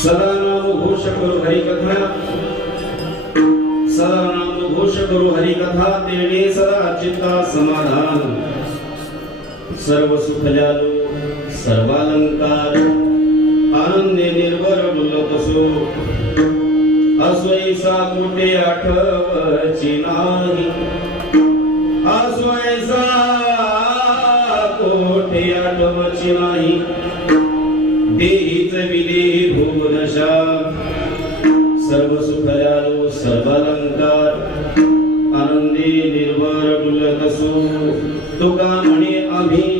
सदा नाम घोष करो हरि कथा, सदा नाम घोष करो हरि कथा, तेणे सदा चित्ता समाधान। सर्व सुख जालो सर्वालंकार, आनंदे निर्भर डुलतसो, अस्वैसा कोटे आठवची नाही, अस्वैसा कोटे आठवची नाही, देहीच विदेही भुवनशा। सर्व सुख जालो सर्वालंकार, आनंदी निर्भर डुलतसो, तुका म्हणे आम्ही,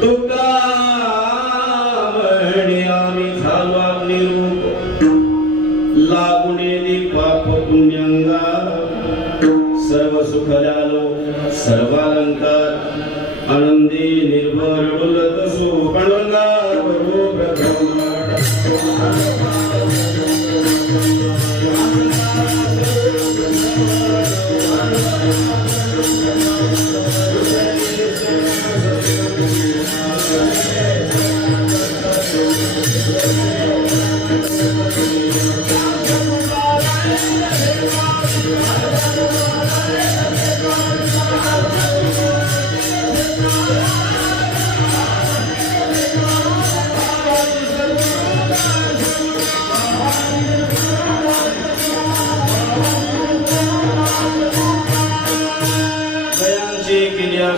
तुका म्हणे आम्ही झालो अग्निरूप, लागुणे दे पाप पुण्यंगा। सर्व सुख जालो सर्वालंकार, आनंदी निर्भर डुलतसो, पांडुरंगा प्रभू प्रथम।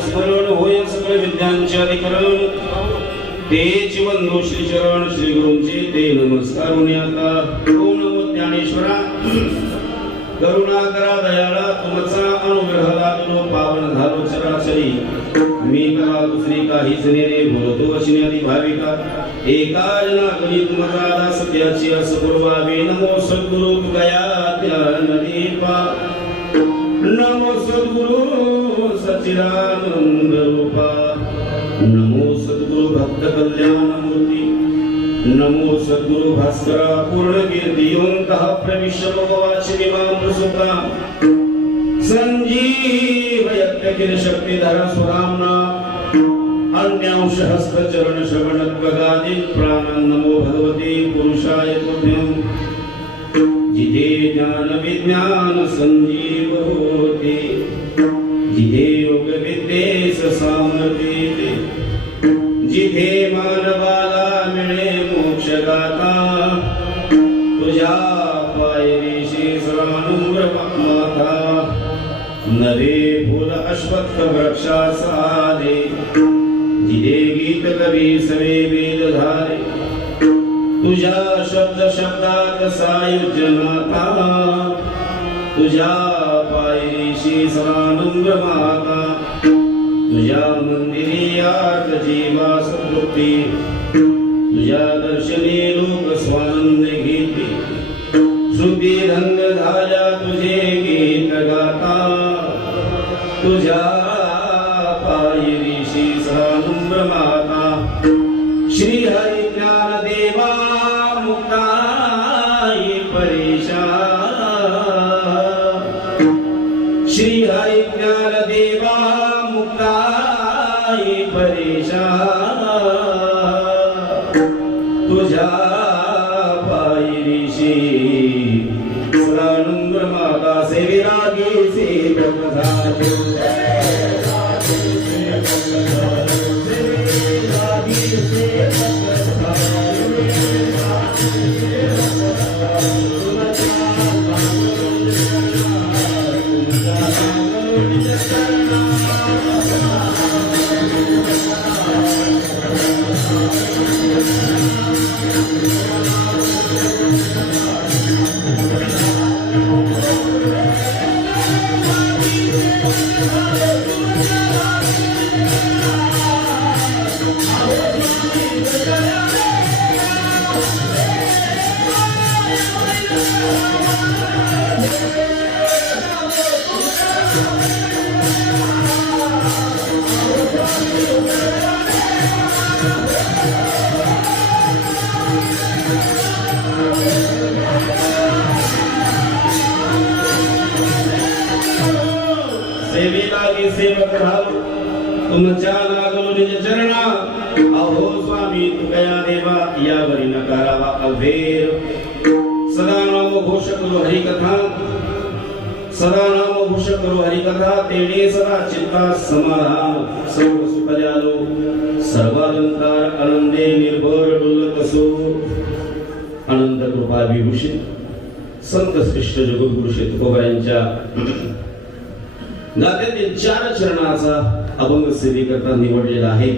स्मरण होय सकळ विद्यांचे अधिकरण, तेच वंदो श्री चरण श्री गुरूंचे ते नमस्कार होणे आता। ओम नमो ज्ञानेश्वरा, करुणा करा दयाळा, तुमचा अनुग्रह लागलो पावन झालो चराचरी। मी करा दुसरी काहीच नेरे, बोलतो वचने आधी भाविका, एका जना करी तुमचा दास त्याची अस पूर्वावे। नमो सद्गुरु तुकया ज्ञान दीपा, नमो सद्गुरु सच्चिदानंद रूपा, नमो सद्गुरु भक्त कल्याण मूर्ती, नमो सद्गुरु भास्करा पूर्ण कीर्तियोंतः प्रविश्य भवाची विमान सुता। संजीव यज्ञ शक्तिधर सुरामना, अन्यांश हस्त चरण श्रवण गदादि प्राण। नमो भगवते पुरुषाय तुभ्यं, जिथे ज्ञान विज्ञान संजीव होते, जिथे योग विद्येस सामर्थ्ये, जिथे मानवाला मिळे मोक्ष गाथा। तुझ्या पायरीशी सर्वानुग्र माता, नरे फुल अश्वत्थ वृक्षा साधे, जिथे गीत कवी सवे वेद धारे, तुझ्या शब्द शब्दात सायुज्यनाथा तुझ्या पायरीशी सदानंद माता तुझ्या मंदिरी आत जीवा संतृप्ती तुझ्या दर्शनी लोक स्वानंद घेते श्रुती रंग झाल्या तुझे गीत गाता तुझ्या पायरीशी सदानंद माता श्री हरी ज्ञान देवा मुक्ताई परेशा श्री हरी ज्ञान देवा मुक्ताई परेशा तुझ्या पायरीशी सदानंद माता सेविरागी सेवक झाले सेवेलागी सेवक राहो तुमच्या लागलो निज चरणा अहो स्वामी तुकया देवा यावरी नकारावा अवेर सदा नाम घोष करो हरि कथा सदा नाम घोष करो हरि कथा तेणे सदा चित्ता समाधान सर्व सुख जालो सर्वालंकार आनंदे निर्भर डोलत असो अनंत कृपा विभूषित संत श्रेष्ठ जगद्गुरु श्री तुकोबांच्या गात्यातील 4 चरणाचा अभंग सेवेकरता निवडलेला आहे।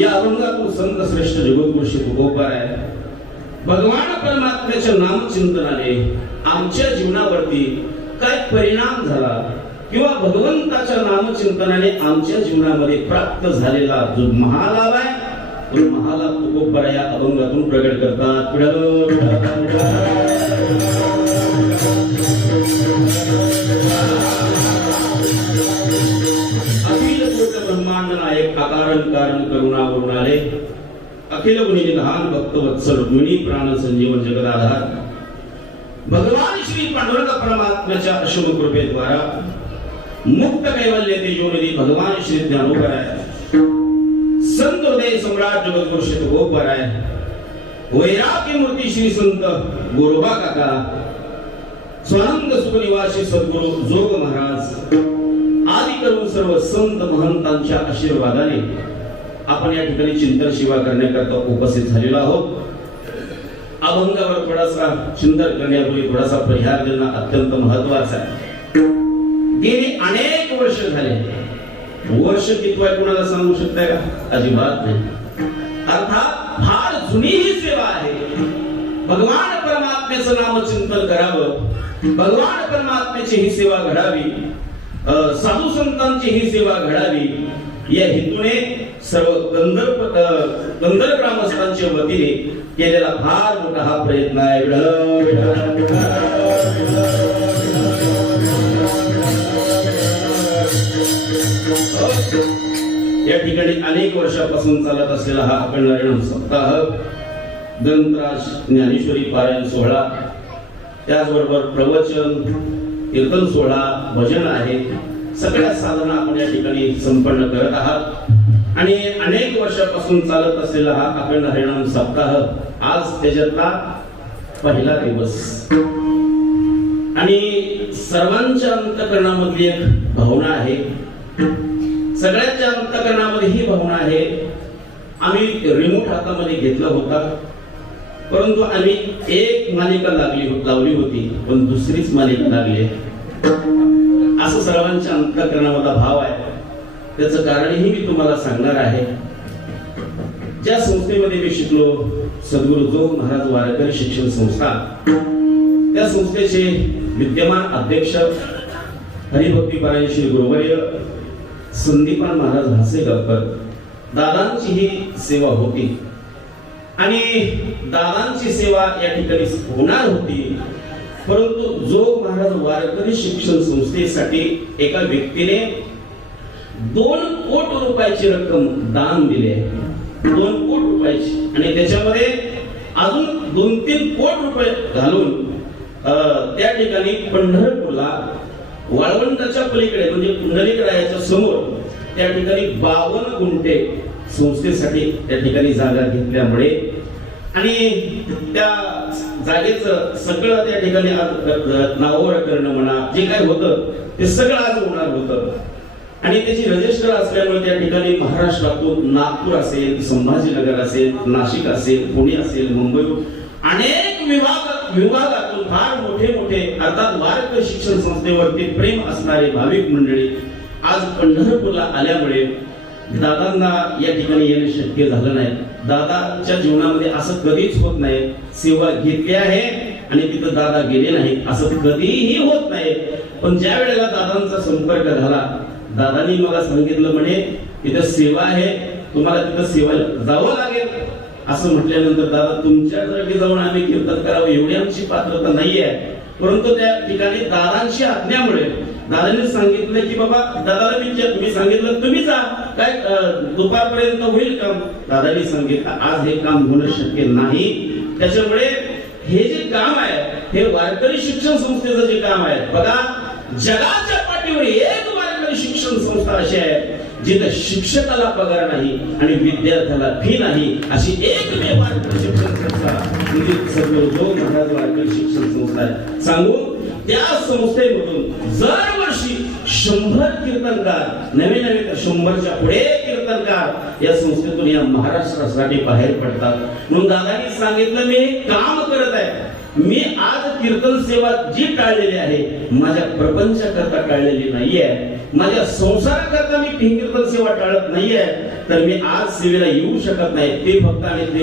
या अभंगातून संत श्रेष्ठ जगद्गुरु श्री तुकोबार आहे भगवान परमात्म्याच्या नामचिंतनाने आमच्या जीवनावरती काय परिणाम झाला किंवा भगवंताच्या नामचिंतनाने आमच्या जीवनामध्ये प्राप्त झालेला जो महालाभ आहे तो महालाभ तुकोबार या अभंगातून प्रगट करतात। ब्रह्मांड नायक अकारण कारण करुणा वरून आले अखिल गुणी निधान भक्त वत्सल रुक्मिणी प्राण संजीवन जगदाधार भगवान श्री पांडुरंग परमात्म्याच्या अशुभ कृपेद्वारा मुक्त कैवल्य तेजोनिधी भगवान श्री ज्ञानोबराय संत हृदय सम्राट जगद्गुरु श्री तुकोबाराय वैराग्य मूर्ती श्री संत गोरोबा काका स्वानंद सुख निवासी सद्गुरु जोग महाराज आदि करून सर्व संत महंतांच्या आशीर्वादाने आपण या ठिकाणी चिंतन सेवा करण्याकरता उपस्थित झालेलो आहोत। अभंगावर थोडासा चिंतन करण्यापूर्वी थोडासा परिहार देणं अत्यंत महत्त्वाचं आहे। गेली अनेक वर्ष झाले वर्ष किती आहे कोणाला सांगू शकताय का? अजिबात नाही। अर्थात फार जुनी ही सेवा आहे। भगवान परमात्म्याचं नाम चिंतन करावं भगवान परमात्म्याची ही सेवा घडावी साधू संतांची ही सेवा घडावी या हेतूने सर्व गंधर्व ग्रामस्थांच्या वतीने केलेला फार मोठा हा प्रयत्न आहे। या ठिकाणी अनेक वर्षापासून चालत असलेला हा अखंड हरिनाम सप्ताह ग्रंथराज ज्ञानेश्वरी पारायण सोहळा त्याचबरोबर प्रवचन कीर्तन सोहळा भजन आहे सगळ्या साधना आपण या ठिकाणी संपन्न करत आहात आणि अनेक वर्षापासून चालत असलेला हा अखंड हरिनाम सप्ताह आज त्याच्यातला पहिला दिवस आणि सर्वांच्या अंतःकरणामधली एक भावना आहे सगळ्यांच्या अंतःकरणामध्ये ही भावना आहे। आम्ही रिमोट हातामध्ये घेतला होता परंतु आम्ही एक मालिका लावली होती पण दुसरीच मालिका लागली असं सर्वांच्या अंतःकरणामधला भाव आहे। त्याचं कारणही मी तुम्हाला सांगणार आहे। ज्या संस्थेमध्ये मी शिकलो, सद्गुरू जोग महाराज वारकरी शिक्षण संस्था, त्या संस्थेचे विद्यमान अध्यक्ष हरिभक्तीपरायण श्री गुरुवर्य संदीपान महाराज हासेगावकर दादांची ही सेवा होती आणि दादांची सेवा या ठिकाणी होणार होती. परंतु जोग महाराज वारकरी शिक्षण संस्थेसाठी एका व्यक्तीने 2 कोटी रुपयाची रक्कम दान दिली आहे. 2 कोटी रुपयाची, आणि त्याच्यामध्ये अजून 2-3 कोटी रुपये घालून त्या ठिकाणी पंढरपूरला वाळवंटाच्या पलीकडे म्हणजे पुंडलिकरायाच्या समोर त्या ठिकाणी 52 गुंठे संस्थेसाठी त्या ठिकाणी जागा घेतल्यामुळे आणि त्या जागेचं सगळं त्या ठिकाणी नावावर करणं म्हणा, जे काय होतं ते सगळं आज होणार होतं. आणि त्याची रजिस्टर असल्यामुळे त्या ठिकाणी महाराष्ट्रातून नागपूर असेल, संभाजीनगर असेल, नाशिक असेल, पुणे असेल, मुंबई अनेक विभागातून फार मोठे अर्थात वारकरी शिक्षण संस्थेवरती प्रेम असणारे भाविक मंडळी आज पंढरपूरला आल्यामुळे दादांना या ठिकाणी येणं शक्य झालं नाही. दादाच्या जीवनामध्ये असं कधीच होत नाही, सेवा घेतली आहे आणि तिथं दादा गेले नाहीत असं कधीही होत नाही. पण ज्या वेळेला दादांचा संपर्क झाला, दादांनी मला सांगितलं म्हणे तिथं सेवा आहे, तुम्हाला तिथं सेवा जावं लागेल. असं म्हटल्यानंतर दादा तुमच्या जागी जाऊन आम्ही कीर्तन करावं एवढी आमची पात्रता नाहीये, परंतु त्या ठिकाणी दादांची आज्ञामुळे दादांनी सांगितलं की बाबा दादाला मी सांगितलं तुम्ही जा, काय दुपारपर्यंत होईल काम. दादांनी सांगितलं आज हे काम होणं शक्य नाही, त्याच्यामुळे हे जे काम आहे हे वारकरी शिक्षण संस्थेचं जे काम आहे बघा, जगाच्या पाठीवर एक वारकरी शिक्षण संस्था अशी आहे जिथे शिक्षकाला पगार नाही आणि विद्यार्थ्याला फी नाही, अशी एकमेव वारकरी शिक्षण संस्था म्हणजे सद्गुरू जोग महाराज वारकरी शिक्षण संस्था आहे. सांगू त्या संस्थेमधून दरवर्षी 100 कीर्तनकार, नवे 100च्या पुढे कीर्तनकार या संस्थेतून या महाराष्ट्रासाठी बाहेर पडतात. म्हणून दादांनी सांगितलं मी काम करत आहे, मी आज कीर्तन सेवा जी टाळलेली आहे माझ्या प्रपंचाकरता टाळलेली नाहीये, माझ्या संसाराकरता मी कीर्तन सेवा टाळत नाहीये, तर मी आज सेवेला येऊ शकत नाही. ते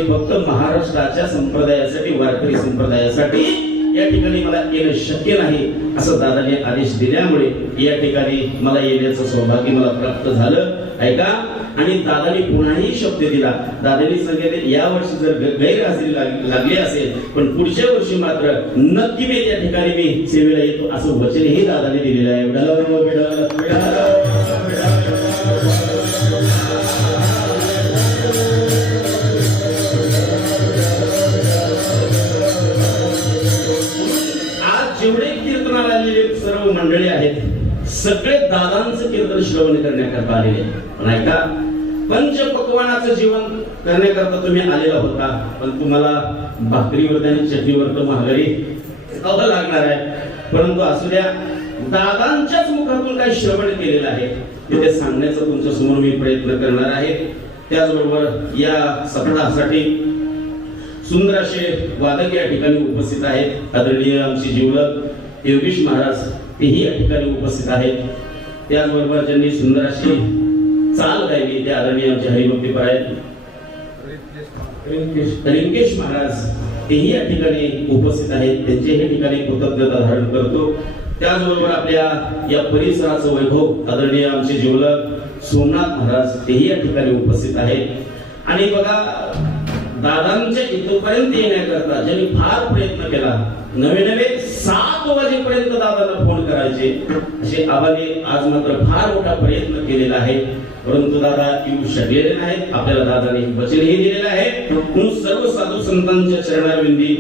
फक्त महाराष्ट्राच्या संप्रदायासाठी, वारकरी संप्रदायासाठी या ठिकाणी मला येणं शक्य नाही असं दादाने आदेश दिल्यामुळे या ठिकाणी मला येण्याचं सौभाग्य मला प्राप्त झालं. ऐका, आणि दादाने पुन्हाही शब्द दिला. दादाने सांगितले या वर्षी जर गैरहजेरी लागली असेल पण पुढच्या वर्षी मात्र नक्की मी त्या ठिकाणी मी सेवेला येतो असं वचनही दादाने दिलेलं आहे. जेवढे कीर्तनाला आलेले सर्व मंडळी आहेत सगळे दादांचं कीर्तन श्रवण करण्याकरता आलेले. पण ऐका, पंचपक्वानाचं जीवन करण्याकरता तुम्ही आलेला होता, पण तुम्हाला भाकरीवर आणि चटणीवर तर महागाई खावं लागणार आहे. परंतु असू द्या, दादांच्याच मुखातून काही श्रवण केलेलं आहे ते सांगण्याचा तुमच्या समोर मी प्रयत्न करणार आहे. त्याचबरोबर या सप्ताहासाठी सुंदर असे वादक या ठिकाणी उपस्थित आहेत. आदरणीय आमचे जीवलग योगेश महाराज तेही या ठिकाणी उपस्थित आहेत. त्याचबरोबर ज्यांनी सुंदर अशी चाल गायली ते आदरणीय आमचे हरिभक्तीपरायण रिंकेश महाराज तेही या ठिकाणी उपस्थित आहेत. त्यांचे हे ठिकाणी कृतज्ञता धारण करतो. त्याचबरोबर आपल्या या परिसराचं वैभव आदरणीय आमचे जीवलग सोमनाथ महाराज तेही या ठिकाणी उपस्थित आहेत. आणि बघा, दादांच्या इथपर्यंत येण्याकरता ज्यांनी फार प्रयत्न केला, नवे 7 वाजेपर्यंत दादांना फोन करायचे असे आबाने आज मात्र फार मोठा प्रयत्न केलेला आहे, परंतु दादा येऊ शकलेले नाहीत. आपल्याला दादाने वचनही दिलेलं आहे. म्हणून सर्व साधू संतांच्या चरणारविंदी,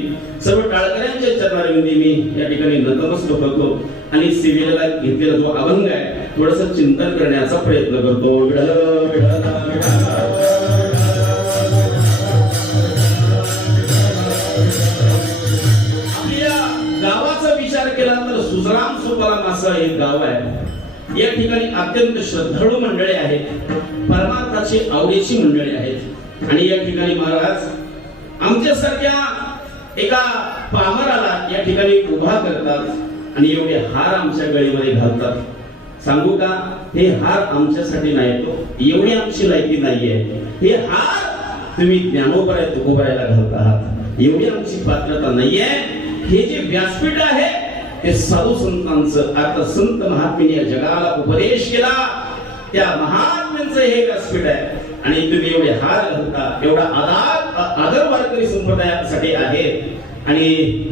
सर्व टाळकऱ्यांच्या चरणारविंदी मी या ठिकाणी नतमस्तक होतो आणि सेवेला घेतलेला जो अभंग आहे थोडंसं चिंतन करण्याचा प्रयत्न करतो. गावाचा विचार केला तर सुजलाम सुफलाम असं एक गाव आहे. या ठिकाणी अत्यंत श्रद्धाळू मंडळी आहेत, परमार्थाची आवडीची मंडळी आहेत. आणि या ठिकाणी महाराज आमच्यासारख्या एका पामराला या ठिकाणी उभा करतात आणि एवढे हार आमच्या गळीमध्ये घालतात. सांगू का, हे हार आमच्यासाठी नाही, तो एवढी आमची लायकी नाहीये. हे हार तुम्ही ज्ञानोबराय तुकोबरायला घालत आहात एवढी आमची पात्रता नाहीये. हे जे व्यासपीठ आहे ते साधू संतांचं आता संत महात्म्यांनी या जगाला उपदेश केला त्या महात्म्यांचं हे व्यासपीठ आहे. आणि तुम्ही एवढे हार घालता एवढा आदर वारकरी संप्रदायासाठी आहे आणि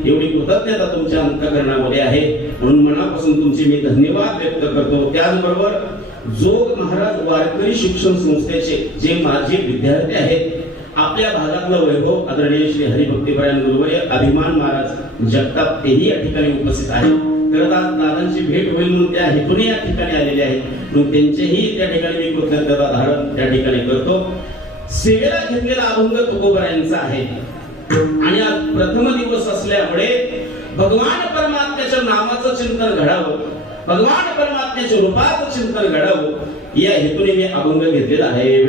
एवढी कृतज्ञता तुमच्या अंतःकरणामध्ये आहे. म्हणून मनापासून तुमचे मी धन्यवाद व्यक्त करतो. त्याचबरोबर जोग महाराज वारकरी शिक्षण संस्थेचे जे माझे विद्यार्थी आहेत आपल्या भागातलं वैभव आदरणीय श्री हरिभक्तीपरायण गुरुवर्य अभिमान महाराज जगताप तेही या ठिकाणी उपस्थित आहेत. तर आज दादांची भेट होईल म्हणून त्या हेतूने या ठिकाणी आलेले आहेत. म्हणून त्यांचेही त्या ठिकाणी मी कृतज्ञता धारण त्या ठिकाणी करतो. सेवेला घेतलेला अभंग तुकोबरायांचा आहे आणि आज प्रथम दिवस असल्यामुळे भगवान परमात्म्याच्या नामाचं चिंतन घडावं भगवान परमात्म्याच्या रूपाचं चिंतन घडावं या हेतूने मी अभंग घेतलेला आहे.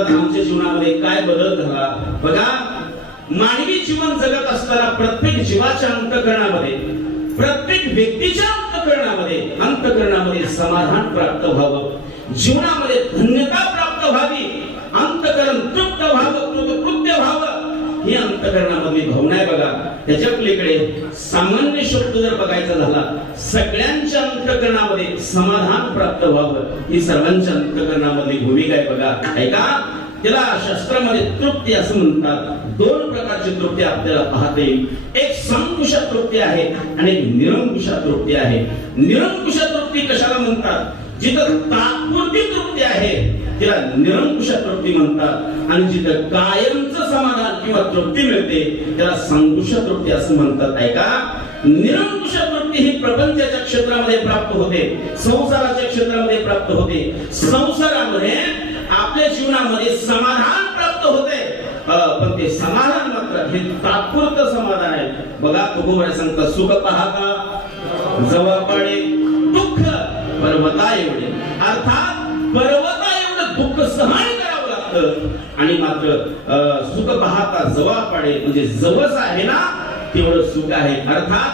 आमच्या जीवनामध्ये काय बदल झाला बघा. मानवी जीवन जगत असताना प्रत्येक जीवाच्या अंतःकरणामध्ये प्रत्येक व्यक्तीच्या अंतःकरणामध्ये समाधान प्राप्त व्हावं जीवनामध्ये धन्यता प्राप्त व्हावी अंतःकरण तृप्त व्हावं कृतकृत्य व्हावं ही अंतःकरणामध्ये भावना आहे बघा. त्याच्या पलीकडे सामान्य शब्द जर बघायचा झाला सगळ्यांच्या अंतःकरणामध्ये समाधान प्राप्त व्हावं ही सर्वांच्या अंतःकरणामधली भूमिका आहे बघा. ऐका त्याला शास्त्रामध्ये तृप्ती असं म्हणतात. दोन प्रकारची तृप्ती आपल्याला पाहता येईल. एक संकुश तृप्ती आहे आणि एक निरंकुश तृप्ती आहे. निरंकुश तृप्ती कशाला म्हणतात जिथं तात्पुरती तृप्ती आहे तिला निरंकुश तृप्ती म्हणतात आणि जिथं कायमचं समाधान किंवा तृप्ती मिळते त्याला संकुश तृप्ती असं म्हणतात. ऐका निरंकुश तृप्ती ही प्रपंचाच्या क्षेत्रामध्ये प्राप्त होते संसाराच्या क्षेत्रामध्ये प्राप्त होते. संसारामध्ये आपल्या जीवनामध्ये समाधान प्राप्त होते पण ते समाधान मात्र हे तात्पुरतं समाधान आहे बघा. तुकोबराय सांगतात सुख पाहता जवळपाडे दुःख पर्वता एवढे अर्थात पर्वता एवढं दुःख सहन करावं लागतं आणि मात्र सुख पाहता जवळपाडे म्हणजे जवळ आहे ना तेवढं सुख आहे. अर्थात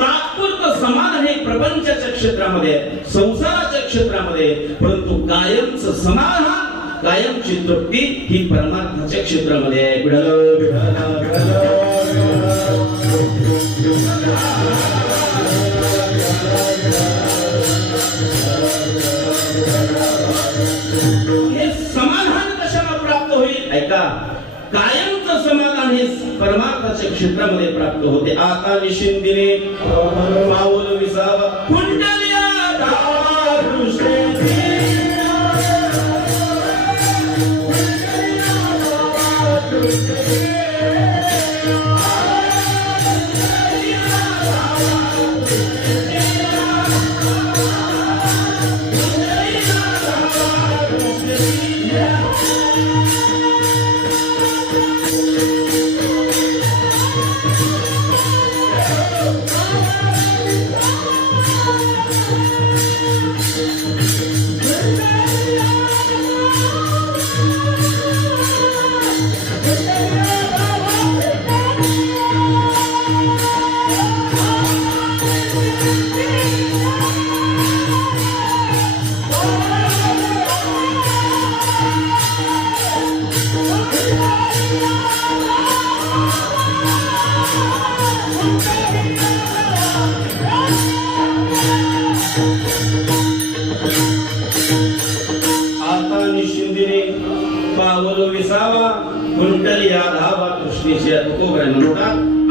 तात्पुरतं समाधान हे प्रपंचाच्या क्षेत्रामध्ये संसाराच्या क्षेत्रामध्ये परंतु कायमचं समाधान कायमची तृप्ती ही परमार्थाच्या क्षेत्रामध्ये आहे. हे समाधान कशाला प्राप्त होईल ऐका कायमचं समाधान हे परमार्थाच्या क्षेत्रामध्ये प्राप्त होते. आता निशिंदिने पाऊल विसावा कुंडलिया धावा दृष्टी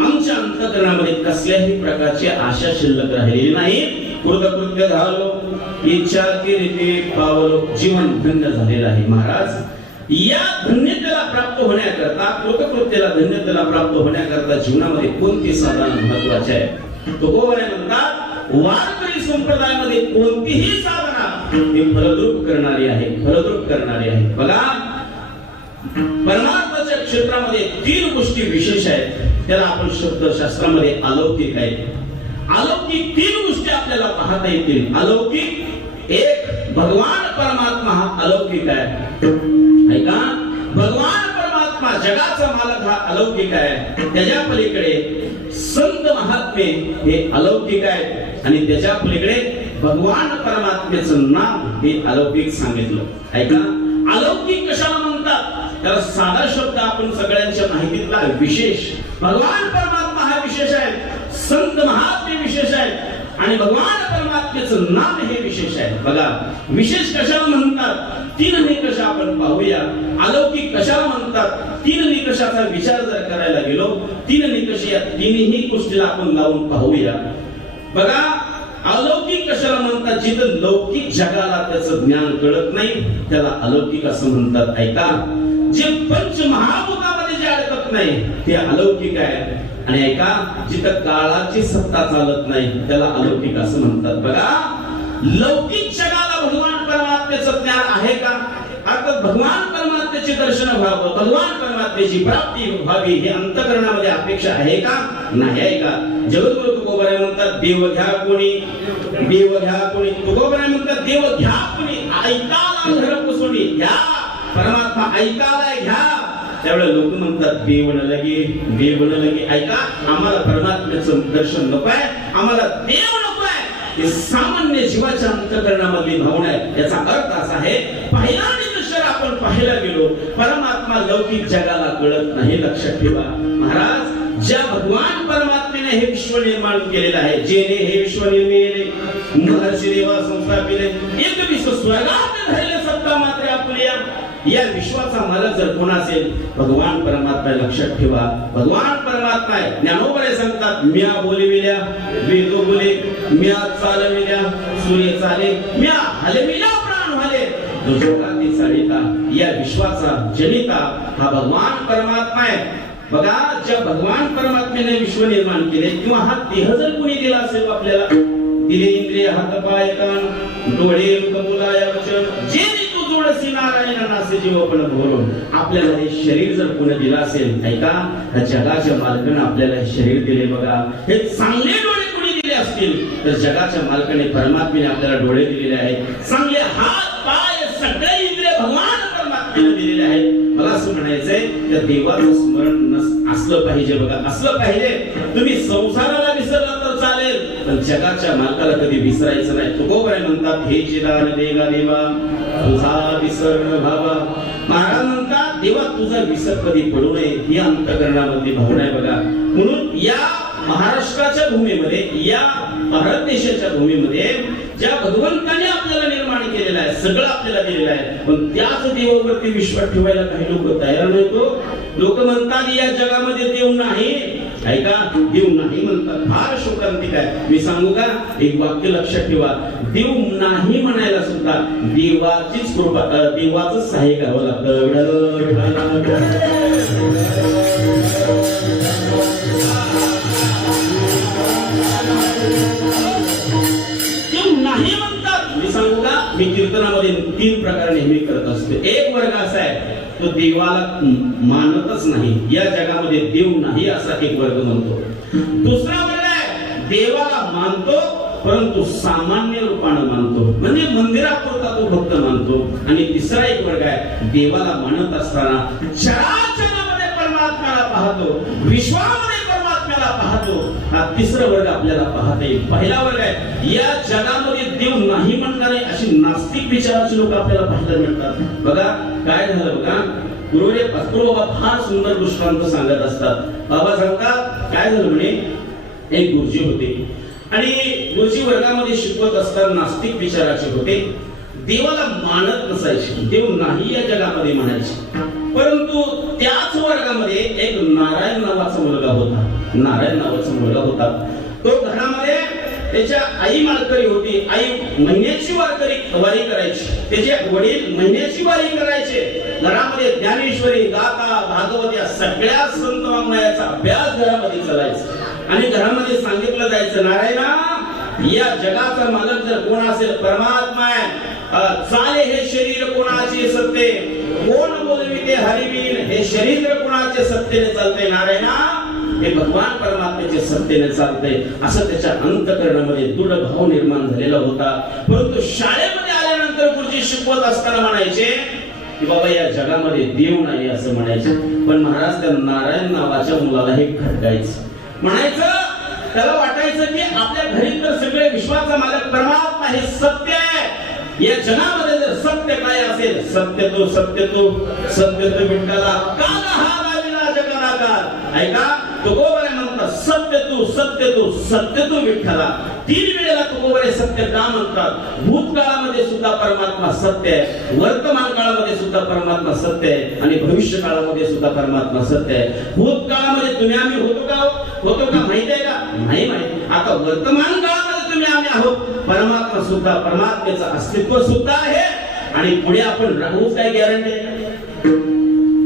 आमच्या अंतःकरणामध्ये कसल्याही प्रकारची आशा शिल्लक राहिलेली नाही. कृतकृत्य झालो इच्छा रीती पावलो जीवन धन्य झालेलं आहे. महाराज या धन्यतेला प्राप्त होण्याकरता कृतकृत्याला धन्यतेला प्राप्त होण्याकरता जीवनामध्ये कोणती साधना महत्वाची आहे. तुकोबराय म्हणतात वारकरी संप्रदायामध्ये कोणतीही साधना ही फलद्रूप करणारी आहे. बघा परमार्थाच्या क्षेत्रामध्ये तीन गोष्टी विशेष आहेत. त्याला आपण शब्द शास्त्रामध्ये अलौकिक आहे. अलौकिक तीन गोष्टी आपल्या आपल्याला पाहता येतील. अलौकिक एक भगवान परमात्मा हा अलौकिक आहे. ऐका, भगवान परमात्मा जगाचा मालक हा अलौकिक आहे. त्याच्या पलीकडे संत महात्मे हे अलौकिक आहेत आणि त्याच्या पलीकडे भगवान परमात्म्याचं नाव हे अलौकिक सांगितलं. ऐका, अलौकिक कशाला म्हणतात? तर साधा शब्द आपण सगळ्यांच्या माहितीतला विशेष. भगवान परमात्मा हा विशेष आहे, संत महात्मे विशेष आहे आणि भगवान परमात्म्याचं नाम हे विशेष आहे. बघा, विशेष कशाला म्हणतात? तीन निकष आपण पाहूया. अलौकिक कशाला म्हणतात? तीन निकषाचा विचार जर करायला गेलो, तीन निकष या तिन्ही गोष्टीला आपण लावून पाहूया. बघा, अलौकिक कशाला म्हणतात? जिथं लौकिक जगाला त्याचं ज्ञान कळत नाही त्याला अलौकिक असं म्हणतात. ऐका, जे पंचमहाभूतामध्ये जे अडकत नाही ते अलौकिक आहे. आणि ऐका, जिथं काळाची सत्ता चालत नाही त्याला अलौकिक असं म्हणतात. बघा, लौकिक जगाला भगवान परमात्म्याचं ज्ञान आहे का? आता भगवान परमात्म्याचे दर्शन व्हावं, भगवान परमात्म्याची प्राप्ती व्हावी ही अंतःकरणामध्ये अपेक्षा आहे का? नाही. आहे का? जगद्गुरु तुकोबराय म्हणतात देव घ्या कोणी, देव घ्या कोणी. तुकोबराय म्हणतात देव घ्या कोणी, ऐकाला घर पुसोणी घ्या. परमात्मा ऐकाला घ्या. त्यावेळेला लोक म्हणतात देव न लगे, देव न लगे. ऐका, आम्हाला परमात्म्याचं दर्शन नको आहे, आम्हाला देव नको आहे. हे सामान्य जीवाच्या अंतःकरणामधली भावना आहे. याचा अर्थ असा आहे, पहिला निकष आपण पाहायला गेलो, परमात्मा लौकिक जगाला कळत नाही. लक्षात ठेवा महाराज, ज्या भगवान परमात्म्याने हे विश्व निर्माण केलेलं आहे, जेने हे विश्व निर्मिले, महर्षी देवा संस्थापिले, एक विश्व स्वर्गात धरले सत्ता मात्र आपल्या. या विश्वाचा मालक जर कोण असेल, भगवान परमात्मा. लक्षात ठेवा, भगवान परमात्मा आहे. ज्ञानोबराय सांगतात म्या बोलविल्या, वेदो बोले, म्या चालविल्या, सूर्य चाले, म्या हलविल्या, प्राण व्हाले, जोगाती चालिता. या विश्वाचा जनिता हा भगवान परमात्मा आहे. बघा, ज्या भगवान परमात्म्याने विश्व निर्माण केले किंवा हा देह जर कोणी दिला असेल आपल्याला, दिले इंद्रिय हात पाय कान डोळे कबुलाया वचन, जे जोडसी नारायण नासे जीवपण भरून, आपल्याला हे शरीर जर कोणी दिलं असेल, ऐका, जगाच्या मालकाने आपल्याला हे शरीर दिले. बघा, हे चांगले डोळे कोणी दिले असतील तर जगाच्या मालकाने परमात्म्याने आपल्याला डोळे दिलेले आहेत. चांगले हात पाय सगळे इंद्रिय भगवान परमात्म्याने दिलेले आहेत. मला असं म्हणायचंय, त्या देवाचं स्मरण असलं पाहिजे. बघा, असलं पाहिजे. तुम्ही संसाराला विसरला तर चालेल, पण जगाच्या मालकाला कधी विसरायचं नाही. तुकोबराय म्हणतात हे चिदान देगा देवा तुझा विसर भावा. महाराज म्हणतात देवा तुझा विसर कधी पडू नये, ही अंतःकरणामधली भावना आहे. बघा, म्हणून या महाराष्ट्राच्या भूमीमध्ये, या भारत देशाच्या भूमीमध्ये ज्या भगवंताने आपल्याला निर्माण केलेलं आहे, सगळं आपल्याला दिलेलं आहे, पण त्याच देवावरती विश्वास ठेवायला काही लोक तयार नव्हतो. लोक म्हणतात या जगामध्ये देव नाही. ऐका, देव नाही म्हणतात, फार शोकांतिक आहे. मी सांगू का, एक वाक्य लक्षात ठेवा, देव नाही म्हणायला सुद्धा देवाचीच कृपा, देवाचंच सहाय्य करावं लागतं. नाही म्हणतात. मी सांगू का, मी कीर्तनामध्ये 3 प्रकार नेहमी करत असतो. एक वर्ग असा आहे, तो देवाला मानतच नाही, या जगामध्ये देव नाही असा एक वर्ग म्हणतो. दुसरा वर्ग आहे, देवाला मानतो परंतु सामान्य रूपाने मानतो, म्हणजे मंदिरापुरता तो भक्त मानतो. आणि तिसरा एक वर्ग आहे, देवाला मानत असताना चराचरामध्ये परमात्म्याला पाहतो, विश्वामध्ये परमात्म्याला पाहतो. हा तिसरा वर्ग आपल्याला पाहता येईल. पहिला वर्ग आहे, या जगामध्ये देव नाही म्हणणारे अशी नास्तिक विचाराचे लोक आपल्याला पाहायला मिळतात. बघा काय झालं. बघा, गुरुदेव बाबा फार सुंदर दृष्टांत सांगत असतात. बाबा सांगतात काय झालं म्हणे, एक गुरुजी होते आणि गुरुजी वर्गामध्ये शिकवत असताना नास्तिक विचाराचे होते. देवाला मानत नसायचे, देव नाही या जगामध्ये म्हणायचे. परंतु त्याच वर्गामध्ये एक नारायण नावाचा मुलगा होता. नारायण नावाचा मुलगा होता. तो घरामध्ये त्याच्या आई मालकरी होती. आई महिन्याची वारी करायची. त्याचे वडील महिन्याची वारी करायचे. घरामध्ये ज्ञानेश्वरी, गाथा, भागवत या सगळ्या संत वाङ्मयाचा अभ्यास घरामध्ये चालायचा. आणि घरामध्ये सांगितलं जायचं, नारायणा, या जगाचा मालक जर कोण असेल, परमात्मा आहे. चाले हे शरीर कोणाचे सत्ते, कोण बोलविते हरिवीन, हे शरीर कोणाचे सत्तेने चालते. नारायणा, हे भगवान परमात्म्याचे सत्तेने चालते असं त्याच्या अंतःकरणामध्ये दृढ भाव निर्माण झालेला होता. परंतु शाळेमध्ये आल्यानंतर गुरुजी शिकवत असताना म्हणायचे की बाबा या जगामध्ये देव नाही असं म्हणायचे. पण महाराज त्या नारायण नावाच्या मुलाला हे खटकायचं, म्हणायचं त्याला वाटायचं की आपल्या घरी तर सगळे विश्वाचा मालक परमात्मा हे सत्य आहे. या जगामध्ये जर सत्य काय असेल, सत्य तो विठ्ठला काल हा लाविला जगदाकार. ऐका तुकोबरे म्हणतात सत्य तू विठ्ठला. 3 वेळेला तुकोबरे सत्य का म्हणतात? भूतकाळामध्ये सुद्धा परमात्मा सत्य आहे, वर्तमान काळामध्ये सुद्धा परमात्मा सत्य आहे आणि भविष्य काळामध्ये सुद्धा परमात्मा सत्य आहे. भूतकाळामध्ये तुम्ही आम्ही होतो का माहिती आहे का? नाही माहिती. आता वर्तमान काळामध्ये तुम्ही आम्ही आहोत. परमात्मा सुद्धा, परमात्म्याचं अस्तित्व सुद्धा आहे आणि पुढे आपण राहूच काय गॅरंटी आहे?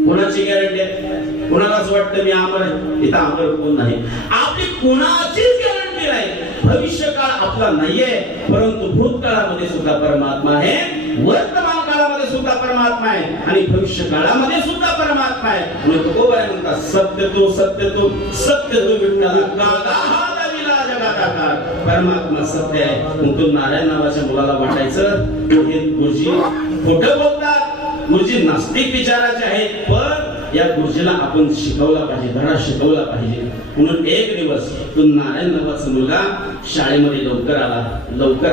कोणाची गॅरंटी आहे? कोणालाच वाटतं मी अमर आहे, इथं अमर कोण नाही. आपली कोणाचीच गॅरंटी नाही. भविष्य काळ आपला नाहीये, परंतु भूतकाळामध्ये सुद्धा परमात्मा आहे, वर्तमान काळामध्ये सुद्धा परमात्मा आहे आणि भविष्य काळामध्ये सुद्धा परमात्मा आहे. म्हणून तुकोबरे म्हणतात सत्य तो विठ्ठला काला हा लाविला जगदाकार. परमात्मा सत्य आहे. मग तो नारायण नावाच्या मुलाला वाटायचं हे गुरुजी खोटं बोलतात, गुरुजी नास्तिक विचाराचे आहेत. पण या गुरुजीला आपण शिकवला पाहिजे, धडा शिकवला पाहिजे. म्हणून एक दिवस तो नारायण नावाचा मुलगा शाळेमध्ये लवकर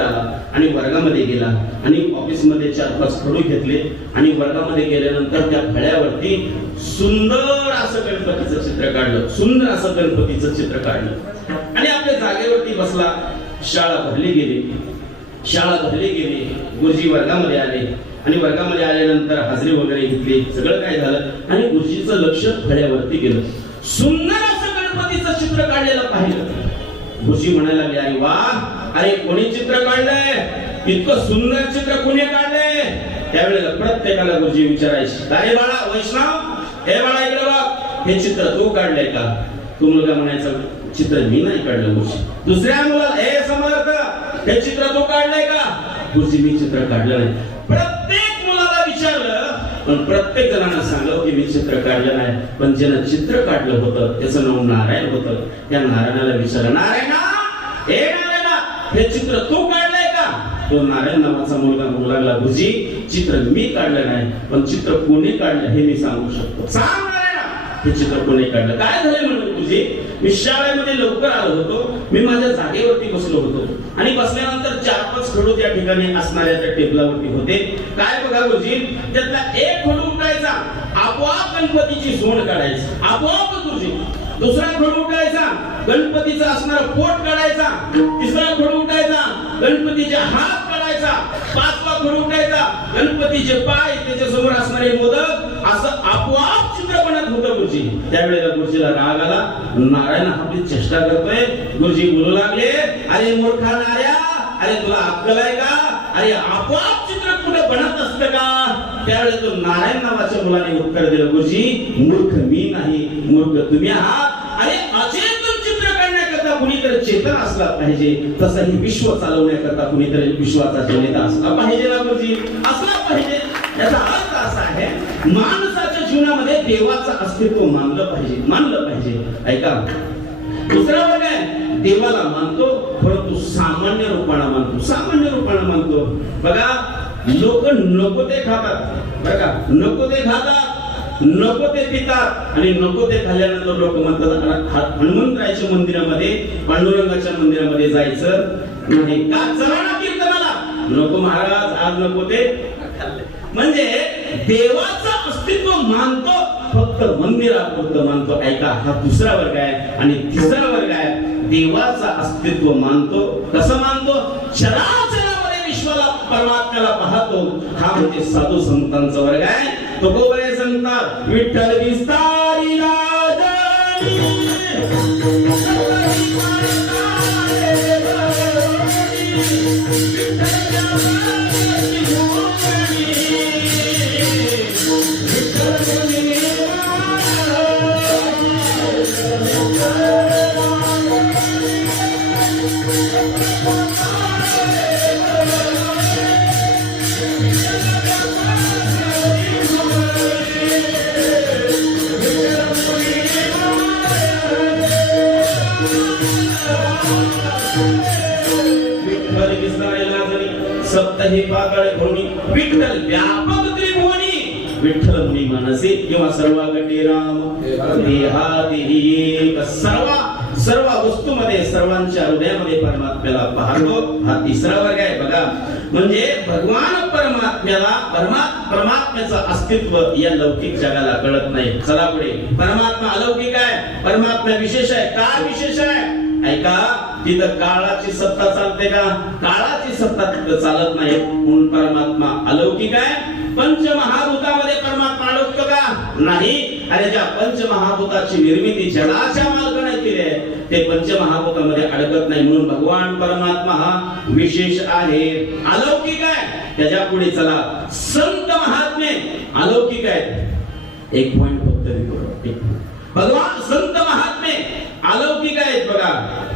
आला आणि वर्गामध्ये गेला आणि ऑफिसमध्ये 4-5 खडू घेतले आणि वर्गामध्ये गेल्यानंतर त्या फळ्यावरती सुंदर असं गणपतीचं चित्र काढलं आणि आपल्या जागेवरती बसला. शाळा भरली गेली. गुरुजी वर्गामध्ये आले आणि वर्गामध्ये आल्यानंतर हाजरी वगैरे घेतली, सगळं काय झालं आणि गुरुजीचं लक्ष फळ्यावरती गेलं. सुंदर असं गणपतीचं चित्र काढलेलं पाहिलं. गुरुजी म्हणायला लागले अरे वा, अरे कोणी चित्र काढलंय? इतकं सुंदर चित्र कोणी काढलंय? त्यावेळेला प्रत्येकाला गुरुजी विचारायचे काय बाळा वैष्णव, हे बाळा इकडे बघ, हे चित्र तू काढलंय का? तू मुलगा म्हणायचा चित्र मी नाही काढलं गुरुजी. दुसऱ्या मुलाला हे समर्थ, हे चित्र तू काढलंय का? गुरुजी मी चित्र काढलं नाही. प्रत्येक मुलाला विचारलं पण प्रत्येक जणांना सांगलं की मी चित्र काढलं नाही. पण ज्यानं चित्र काढलं होतं त्याचं नाव नारायण होतं. त्या नारायणाला विचारलं नारायणा, हे चित्र तू काढलंय का? तो नारायण नावाचा मुलगा म्हणू लागला गुरुजी चित्र मी काढलं नाही, पण चित्र कोणी काढलं हे मी सांगू शकतो. सांग नारायणा, हे चित्र कोणी काढलं? काय झालं म्हणून गुरुजी, मी शाळेमध्ये लवकर आलो होतो, मी माझ्या जागेवरती बसलो होतो आणि बसल्यानंतर 4-5 खडू त्या ठिकाणी असणाऱ्या त्या टेबलावरती होते. काय बघा गुरुजी, त्यातला एक खडू उठायचा, आपोआप गणपतीची सोंड काढायची, आपोआप गुरुजी. दुसरा खडू उठायचा, गणपतीचा असणारा पोट काढायचा. तिसरा खडू उठायचा, गणपतीचे हात काढायचा. 5वा खडू उठायचा, गणपतीचे पाय, त्याच्या समोर असणारे मोदक. असं आपोआप चित्र बनत होतं गुरुजी. त्यावेळेला गुरुजीला राग आला, नारायण आपली चेष्टा करतोय. गुरुजी बोलू लागले अरे मूर्खा नाऱ्या, अरे तुला अक्कल आहे का? अरे आपोआप चित्र कुठे बनत असतं का? त्यावेळेस तो नारायण नावाच्या मुलाने उत्तर दिलं गुरुजी मूर्ख मी नाही, मूर्ख तुम्ही आहात. अरे अचेतन चित्र काढण्याकरता कुणीतरी चेतन असला पाहिजे, तसंही विश्व चालवण्याकरता कुणीतरी विश्वाचा जनिता असला पाहिजे ना गुरुजी, असला पाहिजे. याचा अर्थ असा आहे माणसाच्या जीवनामध्ये देवाचं अस्तित्व मानलं पाहिजे. ऐका, दुसरा वर्ग आहे देवाला मानतो परंतु सामान्य रूपाने मानतो. बघा लोक नको ते खातात, नको ते पितात आणि नको ते खाल्ल्यानंतर लोक म्हणतात हनुमंतरायाच्या मंदिरामध्ये, पांडुरंगाच्या मंदिरामध्ये जायचं नाही का? चला ना कीर्तनाला. नको महाराज, आज नको ते खाल्ले. म्हणजे देवाचं अस्तित्व मानतो, फक्त मंदिरापुरतं मानतो. ऐका, हा दुसरा वर्ग आहे. आणि तिसरा वर्ग आहे देवाचं अस्तित्व मानतो. कसं मानतो? चराचरामध्ये विश्वाला, परमात्म्याला पाहतो. हा म्हणजे साधू संतांचा वर्ग आहे. तो गोबरे सांगतात विठ्ठल विस्तारी मत्त हे पाकळे भोणी विठ्ठल व्यापक त्रिभुवनी विठ्ठल मुनी मनसे किंवा सर्वागटे राम देहादेही एक सर्व वस्तूमध्ये सर्वांच्या हृदयामध्ये परमात्म्याला पाहतो. हा तिसरा वर्ग आहे बघा. म्हणजे भगवान परमात्म्याचं अस्तित्व या लौकिक जगाला कळत नाही. चला पुढे. परमात्मा अलौकिक आहे, परमात्मा विशेष आहे. का विशेष आहे ऐका. तिथं काळाची सत्ता चालते का? काळाची सत्ता तिथं चालत नाही म्हणून परमात्मा अलौकिक आहे. पंचमहाभूतामध्ये परमात्मा अडकतो का? नाही. आणि ज्या पंचमहाभूताची निर्मिती जगाच्या मालकाने केली आहे ते पंचमहाभूतामध्ये अडकत नाही म्हणून भगवान परमात्मा हा विशेष आहे, अलौकिक आहे. त्याच्या पुढे चला. संत महात्मे अलौकिक आहेत. एक पॉइंट फक्त भगवान संत महात्मे अलौकिक आहेत बघा.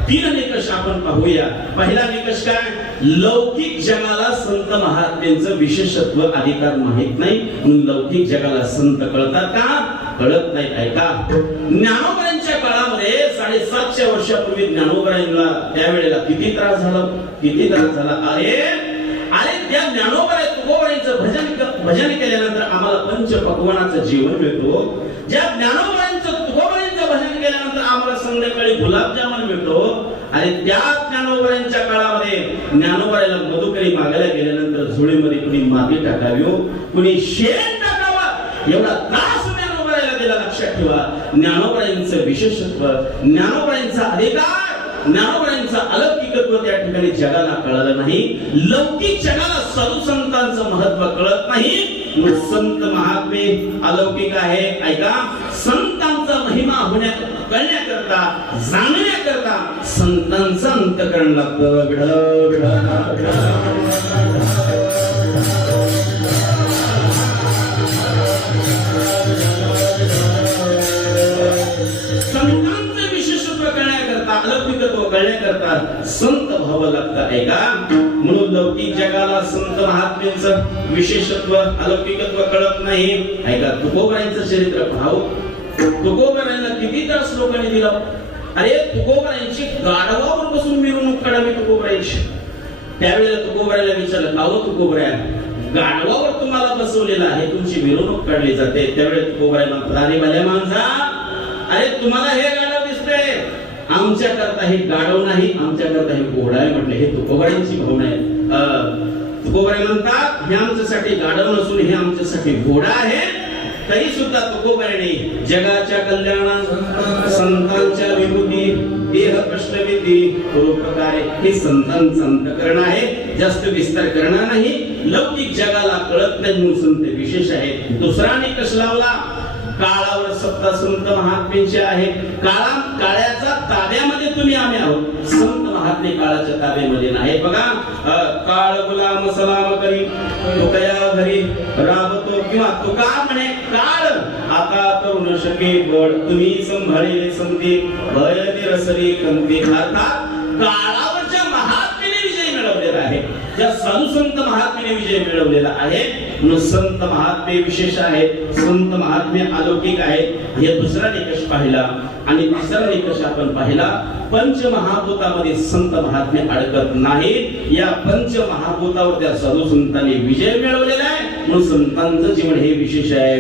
3 निकष आपण पाहूया. पहिला निकष काय? लौकिक जगाला संत महात्म्यांचं विशेषत्व अधिकार माहित नाही म्हणून लौकिक जगाला संत कळतात का? कळत नाही. ऐका. ज्ञानोबरांच्या काळामध्ये 750 वर्षापूर्वी ज्ञानोबरांना त्यावेळेला किती त्रास झाला. अरे त्या ज्ञानोबरा तुकोबरांचं भजन केल्यानंतर आम्हाला पंचपक्वानाचं जेवण मिळतो. ज्या ज्ञानोबरांचं तुकोबरांचं भजन केल्यानंतर आम्हाला संध्याकाळी गुलाबजामुन मिळतो. आणि त्या ज्ञानोबरांच्या काळामध्ये ज्ञानोबराला मधुकरी मागायला गेल्यानंतर झोळीमध्ये कुणी माती टाकावी, कुणी शेण टाकावा, एवढा त्रास ज्ञानोबराला दिला. लक्षात ठेवा. ज्ञानोबरांचं विशेषत्व, ज्ञानोबरांचा अधिकार, ज्ञानोबरांचं अलौकिकत्व त्या ठिकाणी जगाला कळलं नाही. लौकिक जगाला साधू संतांचं महत्व कळत नाही. संत महात्मे अलौकिक आहे. ऐका. संतांचा महिमा कळण्याकरता, जाणण्याकरता संतांचं अंतःकरण लागतं. संतांचं विशेषत्व कळण्याकरता, अलौकिकत्व कळण्याकरता संत व्हावं लागतं. ऐका. म्हणून लौकिक जगाला संत महात्म्यांचं विशेषत्व, अलौकिकत्व कळत नाही. ऐका. तुकोबरांचं चरित्र पाहू. तुकोबरांना किती त्रास लोकांनी दिला. अरे तुकोबरांची गाढवावर बसून मिरवणूक काढावी तुकोबरांची. त्यावेळेला तुकोबराला विचारलं, का हो तुकोबरा, गाढवावर तुम्हाला बसवलेलं आहे, तुमची मिरवणूक काढली जाते. त्यावेळेला तुकोबरा म्हणतात, अरे भल्या माणसा, अरे तुम्हाला हे गाढव दिसतंय, आमच्या करता हे गाढव नाही, आमच्या करता हे घोडा आहे. म्हटलं हे तुकोबरांची भावना आहे. तुकोबरा म्हणतात हे आमच्यासाठी गाढव नसून हे आमच्यासाठी घोडा आहे. तरी सुद्धा तुकोबराने जगाच्या कल्याण, संतांच्या विभूती, देह प्रश्नविधी प्रकारे हे संतांचं अंतःकरण आहे. जास्त विस्तार करणार नाही. लौकिक जगाला कळत नाही म्हणून संत विशेष आहेत. दुसरा निकष लावला. काळावर सत्ता संत महात्म्यांची आहे. काळ्याचा ताब्यामध्ये तुम्ही आम्ही आहोत. संत महात्मे काळाच्या ताब्यामध्ये नाही. बघा. काळ गुलाम सलाम करी तुकया घरी राबतो, किंवा तुका म्हणे काळ आता करू न शके बळ, तुम्ही संभाळले संती भय निरसरी कंती. अर्थात काळावरच्या महात्म्याने विजय मिळवलेला आहे. ज्या साधू संत महात्म्याने विजय मिळवलेला आहे म्हणून संत महात्मे विशेष आहेत. संत महात्मे अलौकिक आहेत. हे दुसरा निकष पाहिला. आणि तिसरा निकष आपण पाहिला. पंचमहाभूतामध्ये संत महात्मे अडकत नाही. या पंचमहाभूतावर त्या साधू संतांनी विजय मिळवलेला आहे म्हणून संतांचं जीवन हे विशेष आहे.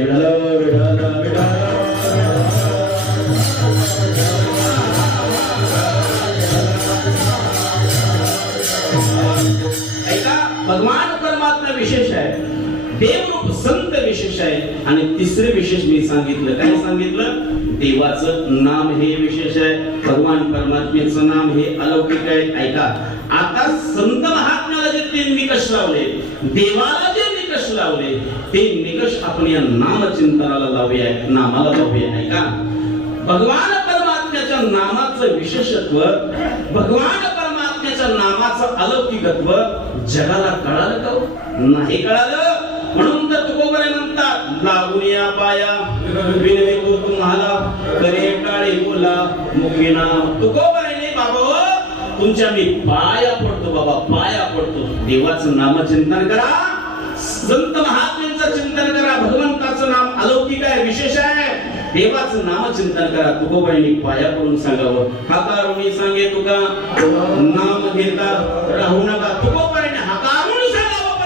भगवान परमात्मा विशेष आहे. देवरूप संत विशेष आहे. आणि तिसरे विशेष मी सांगितलं. काय सांगितलं? देवाचं नाम हे विशेष आहे. भगवान परमात्म्याचं नाम हे अलौकिक आहे. ऐका. आता संत महात्म्याला जे 3 निकष लावले, देवाला जे निकष लावले, ते निकष आपण या नामचिंतनाला लावूया, नामाला लावूया. ऐका. भगवान परमात्म्याच्या नामाचं विशेषत्व, भगवान परमात्म्याच्या नामाचं अलौकिकत्व जगाला कळालं का? नाही कळालं. म्हणून तर तुकोबरा म्हणतात, लागून या पाया विनवितो तुम्हाला, करे टाळे बोला मुखीना. तुकोबराने बाबा तुमच्या मी पाया पडतो, बाबा पाया पडतो. देवाचं नामचिंतन करा, संत महात्म्यांचं चिंतन करा. भगवंताचं नाम अलौकिक आहे, विशेष आहे. देवाचं नामचिंतन करा. तुकोबराने पाया पडून सांगावं. हाकारुणी सांगे तुका नाम घेता राहू नका. तुकोबराने हाकारुणी सांगावं,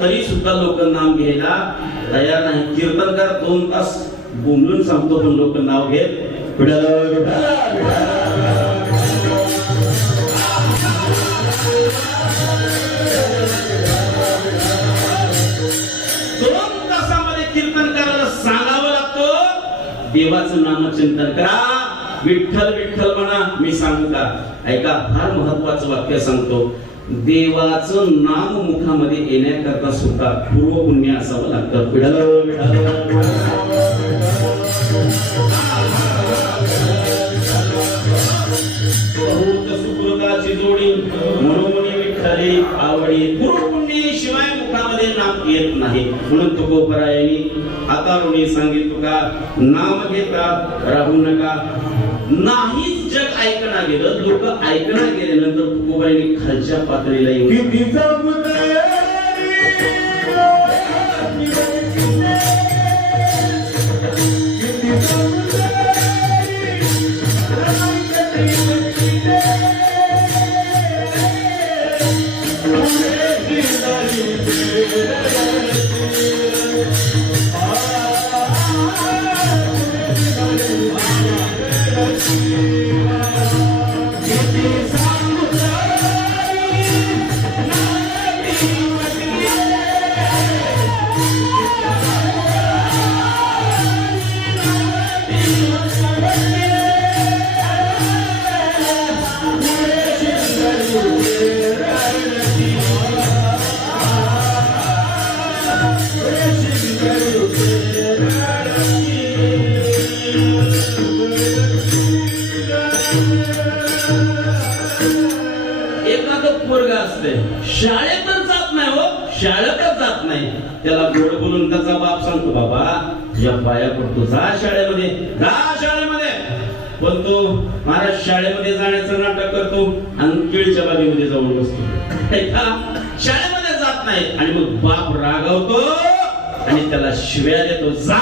तरी सुद्धा लोक नाम घ्यायला तयार नाही. कीर्तनकार 2 तास बोंबलून सांगतो पण लोक नाव घेत विठ्ठल विठ्ठल देवाचं नामचिंतन करा, विठ्ठल विठ्ठल म्हणा. मी सांगू का? ऐका, फार महत्वाचं वाक्य सांगतो. देवाचं नाम मुखामध्ये येण्याकरता सुद्धा पूर्व पुण्य असावं लागतं. विठ्ठल सुकृताची जोडी मनोमनी विठ्ठली आवडी. पूर्व पुण्य शिवाय मुखामध्ये नाम येत नाही. म्हणून तुकोबरायांनी हातारुणी सांगितलं का, नाम घेता राहू नका. नाहीच जग ऐकणा गेलं, लोक ऐकणा गेल्यानंतर तुकोबरायांनी खालच्या पातळीला येऊन शाळेतच जात नाही हो, शाळेतच जात नाही. त्याला गोड बोलून त्याचा बाप सांगतो, बाबा या पाया पडतो, जा शाळेमध्ये, जा शाळेमध्ये. पण तो महाराज शाळेमध्ये जाण्याचं नाटक करतो आणि केळीच्या बागेमध्ये जाऊन बसतो. शाळेमध्ये जात नाही आणि मग बाप रागावतो आणि त्याला शिव्या देतो, जा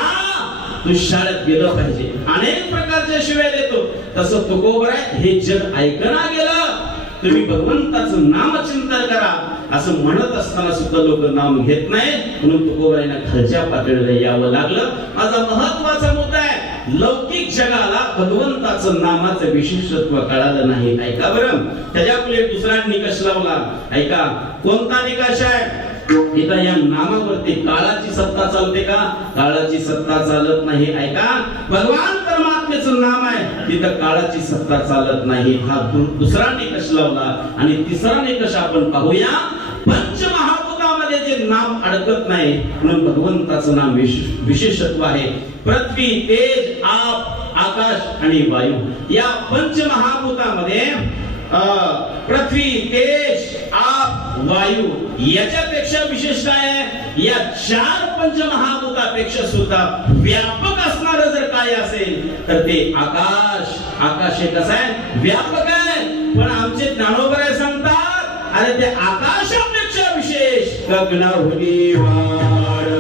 तू शाळेत गेलं पाहिजे. अनेक प्रकारच्या शिव्या देतो. तसं तुकोबराय हे जग ऐकणा गेलं. तुम्ही भगवंताचं नामचिंतन करा असं म्हणत असताना सुद्धा लोक नाम घेत नाही. म्हणून तुकोबरायांना खालच्या पातळीला यावं लागलं. माझा महत्वाचा मुद्दा आहे, लौकिक जगाला भगवंताचं नामाचं विशेषत्व कळालं नाही. ऐका बरं, त्याच्या पुढे दुसरा निकष लावला. ऐका, कोणता निकष आहे? इथं या नामावरती काळाची सत्ता चालते का? काळाची सत्ता चालत नाही. ऐका, भगवान परमात्म्याचं नाम आहे, तिथं काळाची सत्ता चालत नाही. हा दुसरा निकष लावला. आणि तिसरा निकष आपण पाहूया. पंचमहाभूतामध्ये जे नाम अडकत नाही, म्हणून भगवंताचं नाम विशेषत्व आहे. पृथ्वी, तेज, आप, आकाश आणि वायू या पंचमहाभूतामध्ये पृथ्वी, तेज, आप, वायू याच्यापेक्षा विशेष काय आहे? या 4 पंचमहाभूतापेक्षा सुद्धा व्यापक असणारं जर काय असेल तर ते आकाश. आकाश हे कसं आहे? व्यापक आहे. पण आमचे ज्ञानोबराय सांगतात, अरे ते आकाशापेक्षा विशेष गगनाहुनी वाढ.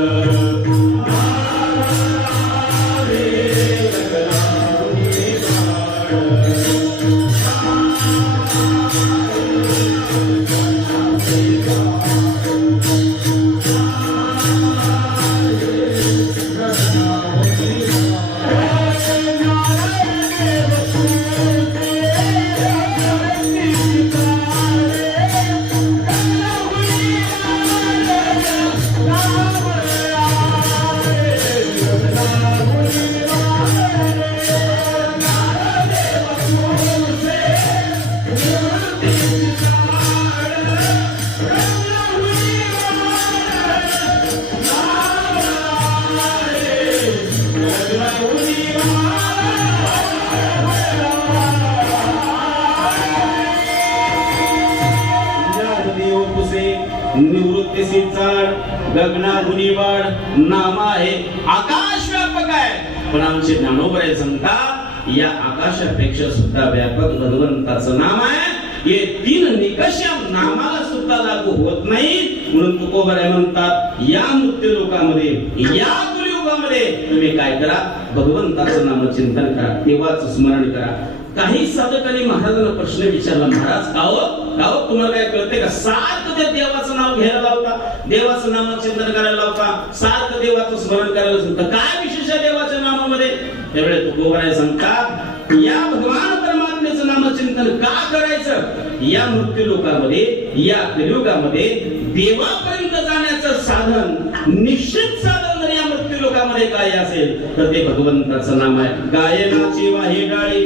निवृत्तीसी चाड गगनाहुनी वाढ नाम आहे. आकाश व्यापक आहे. पण आमचे ज्ञानोबराय सांगतात, या आकाशापेक्षा सुद्धा व्यापक भगवंताचं नाम आहे. हे 3 निकष नामाला सुद्धा लागू होत नाही. म्हणून तुकोबराय म्हणतात, या मृत्यू लोकामध्ये, या कलियुगामध्ये तुम्ही काय करा? भगवंताचं नामचिंतन करा, देवाचं स्मरण करा. काही साधकांनी महाराजांना प्रश्न विचारला, महाराज काहो तुम्हाला काय कळते का? सारखं त्या देवाचं नाव घ्यायला लावता, देवाचं नामचिंतन करायला लावता, सारखं देवाचं स्मरण करायला सांगता, काय विशेष आहे देवाच्या नामामध्ये? त्यावेळेस तुकोबाराय सांगतात, या भगवान परमात्म्याचं नामचिंतन का करायचं? या मृत्यू लोकामध्ये, या कलियुगामध्ये देवापर्यंत जाण्याचं साधन, निश्चित साधन जर या मृत्यू लोकामध्ये काय असेल तर ते भगवंताचं नाम आहे. गायनाची वाही डाळी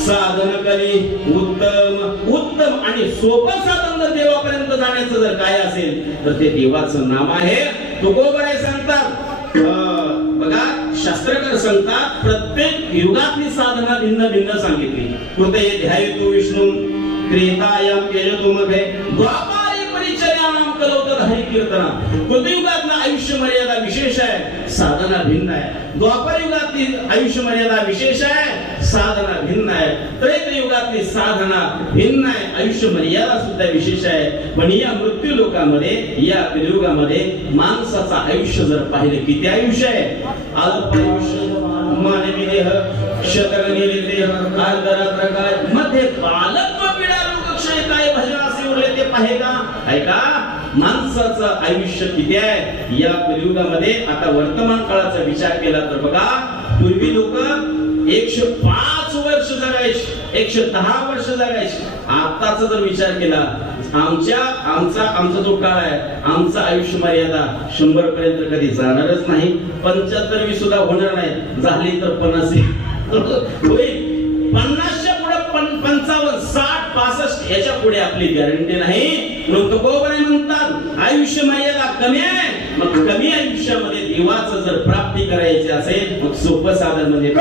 साधन करी उत्तम आणि सोपं साधन जर देवापर्यंत जाण्याचं जर काय असेल तर ते देवाचं नाम आहे. तुकोबाराय सांगतात, बघा शास्त्रकार सांगतात प्रत्येक युगातली साधना भिन्न भिन्न सांगितली. कृते ध्यायतो विष्णू त्रेतायाम यजतो मध्ये द्वापारी परिचर्यानाम कलौतद हरि कीर्तना. कृतयुगातला आयुष्य मर्यादा विशेष आहे, साधना भिन्न आहे. द्वापर युगातली आयुष्य मर्यादा विशेष आहे, साधना भिन्न आहे. त्रेतयुगातली साधना भिन्न आहे, आयुष्य मर्यादा सुद्धा विशेष आहे. पण या मृत्यू लोकामध्ये, या कलियुगामध्ये माणसाचं आयुष्य जर पाहिलं किती आयुष्य आहे? अल्प आयुष्य, मानवी देह, शतकनिरी देह, अर्धरात्र काय, मध्ये बालत्व पीडा रोगक्षय काय भजन असे उरले ते पाहे का? ऐका, माणसाचं आयुष्य किती आहे या कलियुगामध्ये? आता वर्तमान काळाचा विचार केला तर बघा, पूर्वी लोक 105 वर्ष जगायचे, 110 वर्ष जगायचे. आताचा जर विचार केला, आमचा जो काळ आहे, आमचा आयुष्य मर्यादा 100 पर्यंत कधी जाणारच नाही. 75 सुद्धा होणार नाही, झाली तर 50 होईल. 50च्या पुढे 55, 60, 65 याच्या पुढे आपली गॅरंटी नाही. तुकोबाराय म्हणतात आयुष्य मर्यादा कमी आहे. मग कमी आयुष्यामध्ये देवाचं जर प्राप्ती करायची असेल, मग सोपं साधन म्हणजे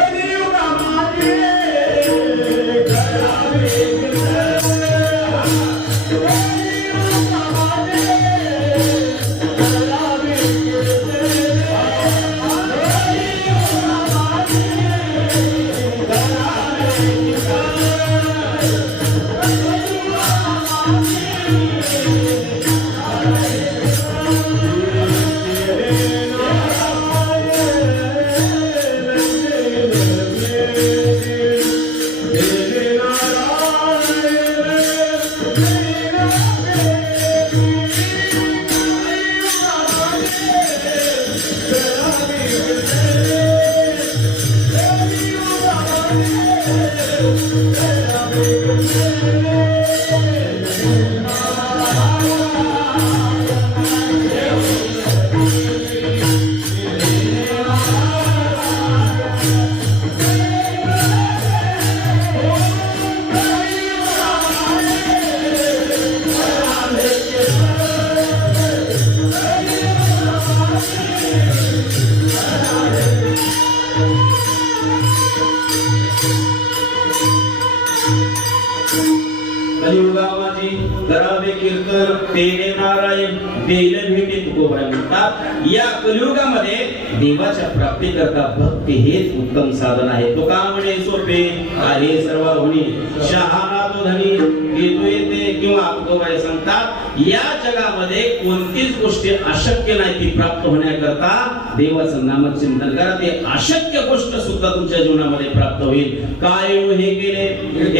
या कलियुगामध्ये देवाच्या प्राप्ती करता भक्ती हेच उत्तम साधन आहे. तो का म्हणे सोपे आहे सर्व होणी शहाणा तो धनी घेतो येते. किंवा तुकोबाराय सांगतात या जगामध्ये कोणतीच गोष्ट अशक्य नाही ती प्राप्त होण्याकरता देवाचं नामचिंतन करा. ते अशक्य गोष्ट सुद्धा तुमच्या जीवनामध्ये प्राप्त होईल. काय हे केले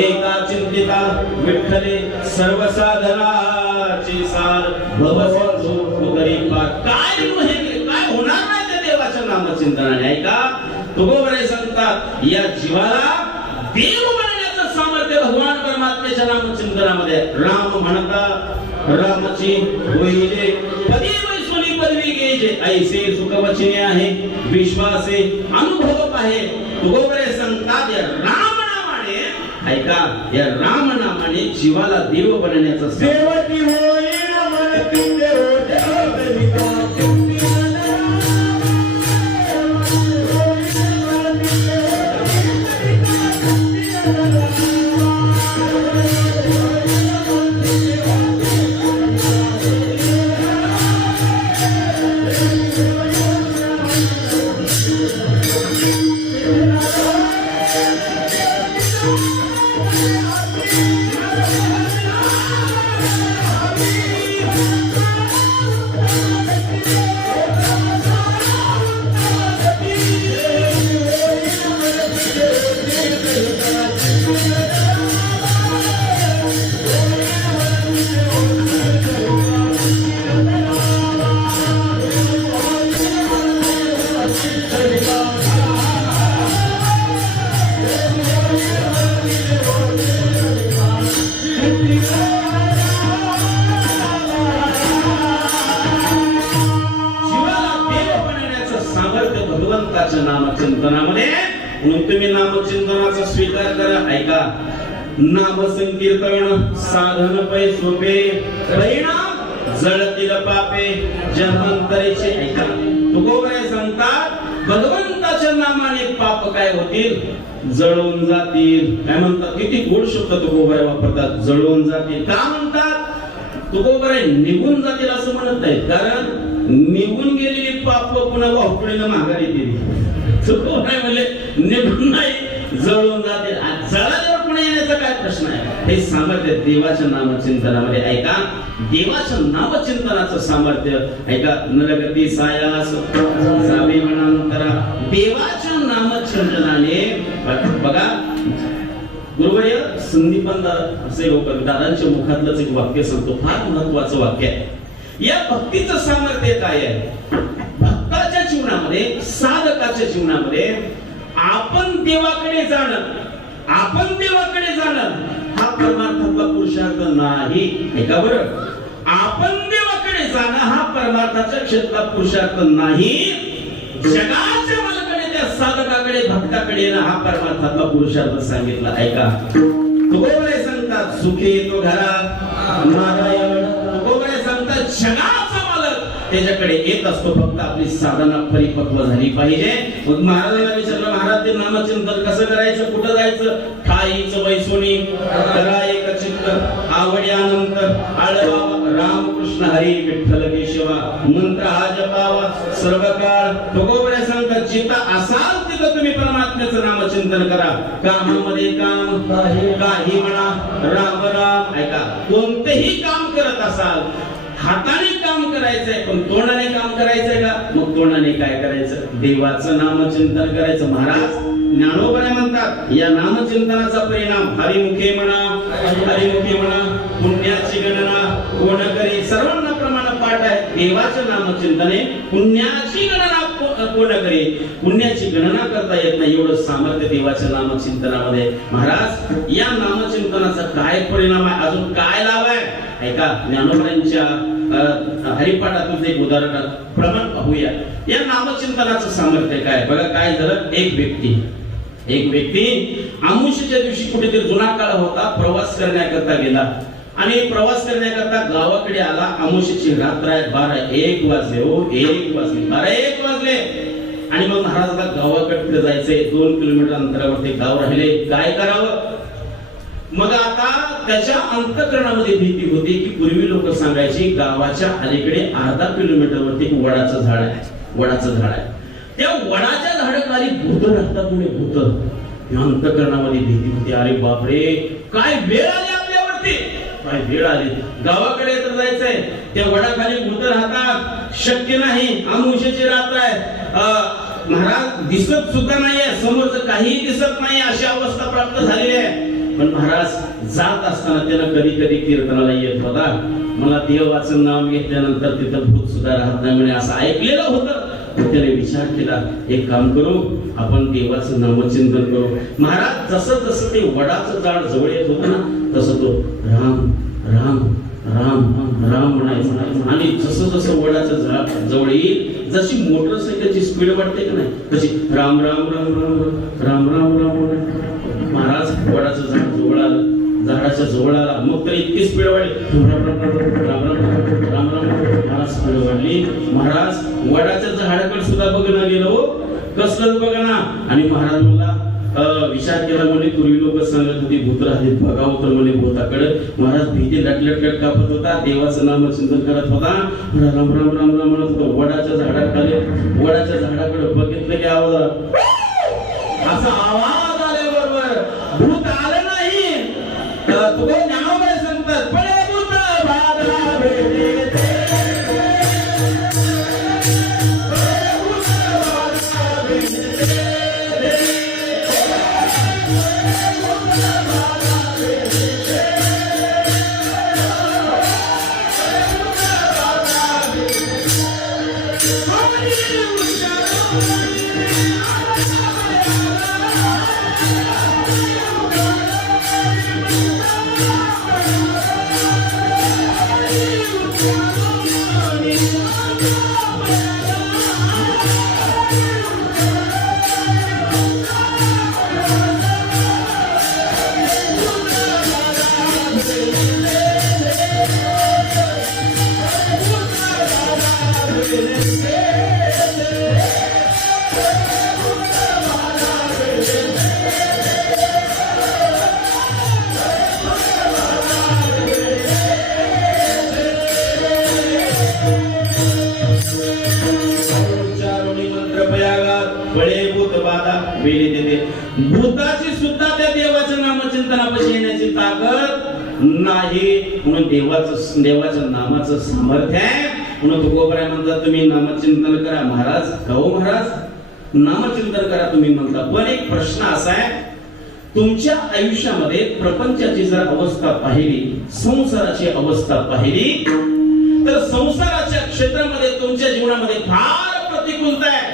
एका चिंतिता विठ्ठले सर्व साधनाची सार भवसिंधू उतरी पार. काय होणार नाही त्या देवाच्या नामचिंतनाने? ऐका, तुकोबाराय सांगतात या जीवाला देव बनण्याचं सामर्थ्य भगवान परमात्म्याच्या नामचिंतनामध्ये. राम म्हणता रामची होईले पदी वैसुनी पदवी घ्यायचे ऐसे सुखवचने आहे विश्वासे अनुभव पाहे. तुकोबाराय सांगतात या राम नामाने, ऐका, या राम नामाने जीवाला देव बनण्याचं देवती होईल म्हणती देव देवाच्या नामचिंतनामध्ये. म्हणून तुम्ही नामचिंतनाचा स्वीकार करा. ऐका, नाम संकीर्तन साधन पै सोपे, परिणाम जळतील पापे जन्मांतरीचे. ऐका, तुकोबराय सांगतात भगवंताच्या नामाने पाप काय होतील, जळून जातील. काय म्हणतात, किती गोड शब्द तुकोबराय वापरतात, जळून जातील. का म्हणतात, तुकोबराय निघून जातील असं म्हणत नाही, कारण निघून गेलेली पाप पुन्हा वाहुकडीनं माघारी येतील. तुकोबराय म्हणले निघून नाही, जळून जातील. जळाल्यावर पुन्हा येण्याचा काय प्रश्न आहे. हे सामर्थ्य देवाच्या नामचिंतनामध्ये. ऐका, देवाच्या नामचिंतनाचं सामर्थ्य. ऐका, नरगती सायास जावे मनांतरा. देवाच्या नामचिंतनाने बघा, गुरुवर्य संदीपन असे लोक दादांच्या मुखातलंच एक वाक्य सांगतो, फार महत्वाचं वाक्य आहे. या भक्तीचं सामर्थ्य काय आहे. भक्ताच्या जीवनामध्ये, साधकाच्या जीवनामध्ये आपण देवाकडे जाणं, आपण देवाकडे जाणं हा परमार्थातला पुरुषार्थ नाही. ऐका बरं, आपण देवाकडे जाणं हा परमार्थाच्या क्षेत्रात पुरुषार्थ नाही. जगाच्या मालकाने त्या साधकाकडे, भक्ताकडे येणं हा परमार्थातला पुरुषार्थ सांगितला. ऐका, तुकोबराय सांगतात सुखी तो घरा नारायण. तुकोबराय सांगतात जगाचा मालक त्याच्याकडे येत असतो, फक्त आपली साधना परिपक्व झाली पाहिजे. मग महाराजांना विचारलं, महाराज ते नामचिंतन कसं करायचं, कुठं जायचं. ठाईच वैसोनी करा एक चित्त, आवडी अनंत आळवा रामकृष्ण हरी विठ्ठल केशवा, मंत्र हा जपावा सर्व काळ. तुकोबराय सांगतात जिथं असाल तिथं तुम्ही परमात्म्याचं नामचिंतन करा. कामामध्ये काम, काही म्हणा राम राम. ऐका, कोणतेही काम करत असाल, हाताने काम करायचंय पण तोंडाने काम करायचंय का, मग तोंडाने काय करायचं, देवाचं नामचिंतन करायचं. महाराज ज्ञानोबा म्हणतात या नामचिंतनाचा परिणाम हरिमुखे म्हणा, हरिमुखे म्हणा, पुण्याची गणना कोण करी. सर्वांना प्रमाण पाठ आहे, देवाच्या नामचिंतने पुण्याची गणना कोण करी. पुण्याची गणना करता येत नाही, एवढं सामर्थ्य देवाच्या नामचिंतनामध्ये. महाराज या नामचिंतनाचा काय परिणाम आहे, अजून काय लाभ आहे. ऐका, ज्ञानोबांच्या हरिपाठातून एक उदाहरण प्रमाण पाहूया. या नामचिंतनाचं सामर्थ्य काय. बघा काय झालं, एक व्यक्ती आमुष्याच्या दिवशी कुठेतरी जुना काळ होता, प्रवास करण्याकरता गेला आणि प्रवास करण्याकरता गावाकडे आला. आमुष्याची रात्र आहे, 12-1 वाजले. हो 1 वाजले, 12-1 वाजले. आणि मग महाराजाला गावाकडे जायचंय, 2 किलोमीटर अंतरावरती गाव राहिले. काय करावं. मग आता त्याच्या अंतःकरणामध्ये भीती होती की पूर्वी लोक सांगायची गावाच्या अलीकडे अर्धा किलोमीटरवरती वडाचं झाड आहे, वडाचं झाड आहे. त्या वडाच्या झाडाखाली भूत राहतात. मुळे भूत, अंतःकरणामध्ये भीती होती. अरे बापरे, काय वेळ आली आपल्यावरती, काय वेळ आली. गावाकडे तर जायचंय, त्या वडाखाली भूत राहतात, शक्य नाही. आमुष्याची रात्र आहे, महाराज दिसत सुद्धा नाहीये, समोरचं काहीही दिसत नाही, अशी अवस्था प्राप्त झालेली आहे. पण महाराज जात असताना त्याला कधी कधी कीर्तनाला येत होता. मला देवाचं नाम घेतल्यानंतर तिथं भूत सुद्धा राहत नाही म्हणे, असं ऐकलेलं होतं. त्याने विचार केला, एक काम करू, आपण देवाचं नामचिंतन करू. महाराज जसं जसं ते वडाचं झाड जवळ येत होतं ना, तसं तो राम राम राम राम म्हणायचं. आणि जसं जसं वडाचं झाड जवळ येईल, जशी मोटरसायकलची स्पीड वाढते का नाही, तशी राम राम राम राम राम राम राम राम. महाराज वडाचं झाड जवळ आलं, झाडाच्या जवळ आला, मग तर इतकी स्पीड वाढली, राम राम राम राम राम राम. महाराज स्पीड वाढली. महाराज वडाच्या झाडाकडे सुद्धा बघणं गेलो, कसलंच बघना. आणि महाराज मला विचार केला, म्हणजे पूर्वी लोक सांगत होती भूत राहते, बघावं तर म्हणे भूताकडे. महाराज भीती लटलट कापत होता, देवाचं नामचिंतन करत होता, राम राम राम राम म्हणत होता. वडाच्या झाडाखाली, वडाच्या झाडाकडे बघितलं की आवाज, असा आवाज आल्याबरोबर भूत आलं नाही. तुला ज्ञानोबा सांगतात, पळे भूत बाधला भेटे. उच्चारुणी मंत्र प्रयागात बळे भूत बाधा वेली देते. भूताची सुद्धा त्या देवाच्या नामचिंतनापाशी येण्याची ताकद नाही. म्हणून देवाच्या नामाचं सामर्थ्य आहे. म्हणून तुकोबराय म्हणतात तुम्ही नामचिंतन करा. महाराज गाऊ महाराज नामचिंतन करा तुम्ही म्हणता. पण एक प्रश्न असा आहे, तुमच्या आयुष्यामध्ये प्रपंचाची जर अवस्था पाहिली, संसाराची अवस्था पाहिली, तर संसाराच्या क्षेत्रामध्ये तुमच्या जीवनामध्ये फार प्रतिकूलता आहे.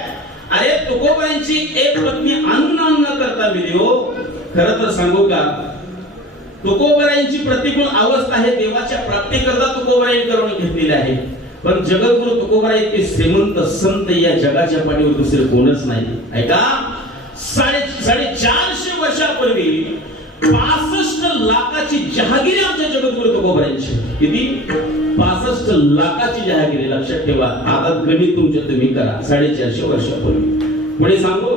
अरे तुकोबरायांची एक पत्नी अन्न करता व्हिडिओ. खरं तर सांगू का, तुकोबरायांची प्रतिकूल अवस्था आहे देवाच्या प्राप्तीकरता तुकोबरायांनी करून घेतलेली आहे. पण जगद्गुरु तुकोबराय इतके श्रीमंत संत या जगाच्या पाठीवर दुसरे कोणच नाही. ऐका, 450 वर्षापूर्वी 65 लाखाची जहागिरी आमच्या जगद्गुरु तुकोबरायांची. किती? 65 लाखाची जहागिरी. लक्षात ठेवा. आता गणित तुमच्या तुम्ही करा. 450 वर्षापूर्वी. पुढे सांगू,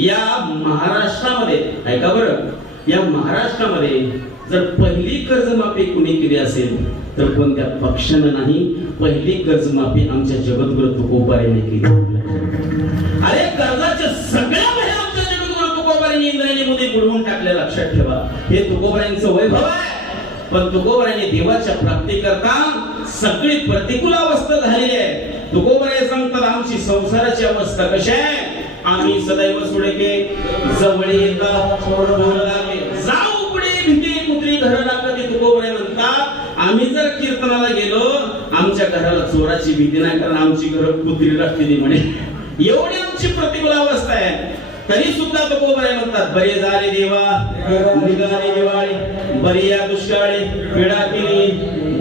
या महाराष्ट्रामध्ये ऐका बरं, या महाराष्ट्रामध्ये जर पहिली कर्जमाफी कुणी केली असेल तर कोणत्या पक्षानं नाही, पहिली कर्जमाफी आमच्या जगद्गुरु तुकोबरायांनी केली. अरे कर्जाच्या सगळ्या बाहेर आमच्या जगद्गुरु तुकोबरायांनी इंद्रायणीमध्ये बुडवून टाकले. लक्षात ठेवा. हे तुकोबरायांचं वैभव आहे. पण तुकोबरायांनी देवाच्या प्राप्तीकरता सगळी प्रतिकूल अवस्था झालेली आहे. तुकोबराय सांगतात आमची संसाराची अवस्था कशी आहे. आम्ही सदैव सुडेके जवळ येता जाऊ पुढे भीती कुत्री घराला कधी. तुकोबराय म्हणतात आम्ही जर कीर्तनाला गेलो आमच्या घराला चोराची भीती नाही, कारण आमची घर कुत्री राखलेली म्हणे. एवढी आमची प्रतिकूल अवस्था आहे. तरी सुद्धा तुकोबराय म्हणतात बरे झाले देवा निघाले दिवाळी, बरी या दुष्काळी पिढा केली,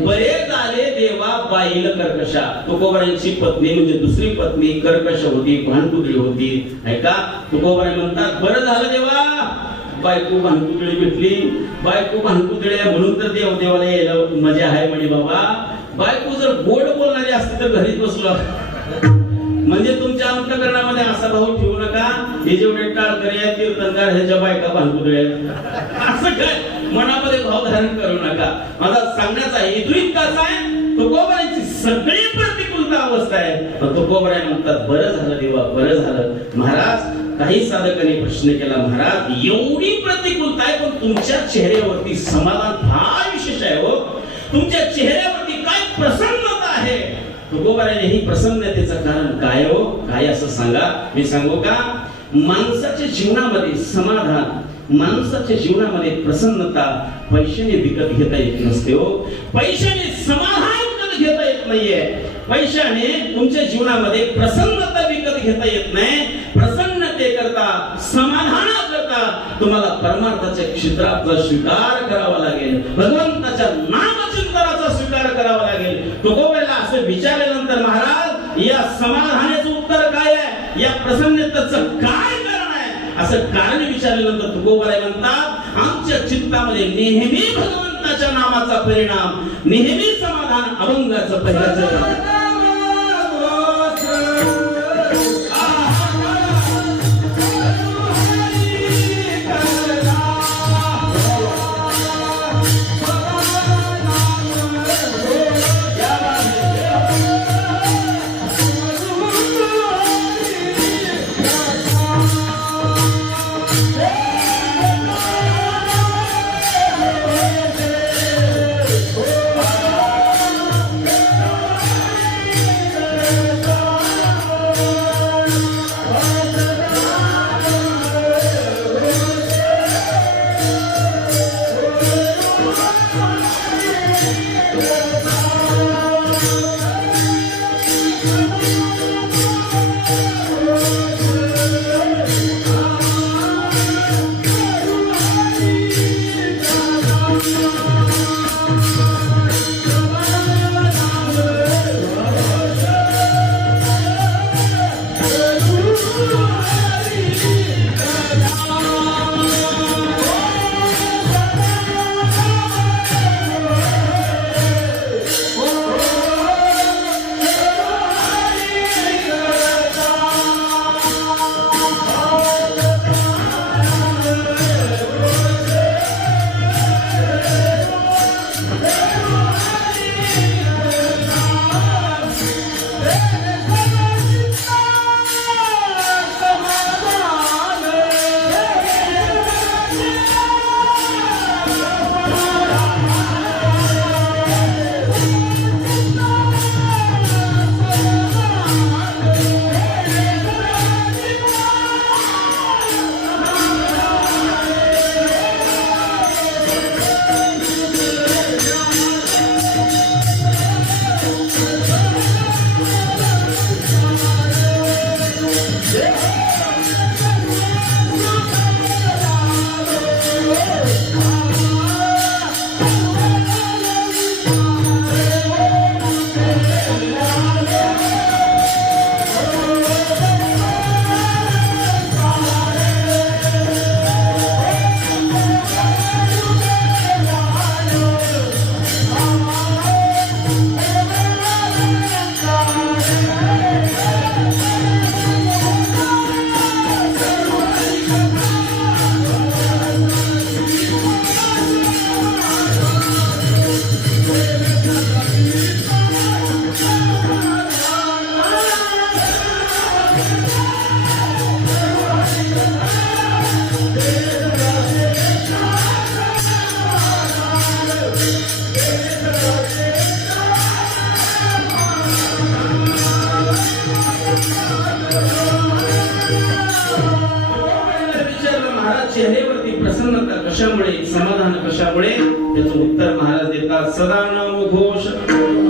बरे झाले देवा बाईल कर्कशा. तुकोबरायांची पत्नी म्हणजे दुसरी पत्नी कर्कश होती, भांडकुदळी होती. ऐका, तुकोबराय म्हणतात बरं झालं देवा बायको भांडकुदळी भेटली. बायको भांडकुदळी म्हणून तर देवाला यायला मजा आहे म्हणे. बाबा बायको जर गोड बोलणारी असते तर घरीच बसलो. म्हणजे तुमच्या अंतकरणामध्ये असा भाव ठेवू नका हे जेवढे टाळकरी आहेत कीर्तनकार ह्याच्या बायका भांडकुदळी आहेत असं काय मनामध्ये भाव धारण करू नका. माझा सांगण्याचा हेतू इतकाच आहे, तुकोबरायांची सगळी प्रतिकूलता अवस्था आहे. तुकोबराय म्हणतात बरं झालं देवा, बरं झालं. महाराज काही साधकांनी प्रश्न केला, महाराज एवढी प्रतिकूलता आहे पण तुमच्या चेहऱ्यावरती समाधान फार विशेष आहे हो. तुमच्या चेहऱ्यावरती काय प्रसन्नता आहे. तुकोबरायांनी ही प्रसन्नतेचं कारण काय हो, काय असं सांगा. मी सांगू का, माणसाच्या जीवनामध्ये समाधान, माणसाच्या जीवनामध्ये प्रसन्नता पैशाने विकत घेता येत नसते हो. पैशाने समाधान विकत घेता येत नाहीये. पैशाने तुमच्या जीवनामध्ये प्रसन्नता विकत घेता येत नाही. प्रसन्नते करता, समाधान करता तुम्हाला परमार्थाच्या क्षेत्राचा स्वीकार करावा लागेल. भगवंताच्या नामचिंतनाचा स्वीकार करावा लागेल. तुकोबरायला असं विचारल्यानंतर महाराज या समाधानाचं उत्तर काय आहे, या प्रसन्नतेचं काय कारण आहे, असं कारण विचारल्यानंतर तुकोबराय म्हणतात आमच्या चित्तामध्ये नेहमी भगवंताच्या नामाचा परिणाम, नेहमी समाधान अभंगाचं पहिल्याचं. विचारलं महाराज चेहऱ्यावरती प्रसन्नता कशामुळे समाधान कशामुळे त्याचं उत्तर महाराज देतात सदा नाम घोष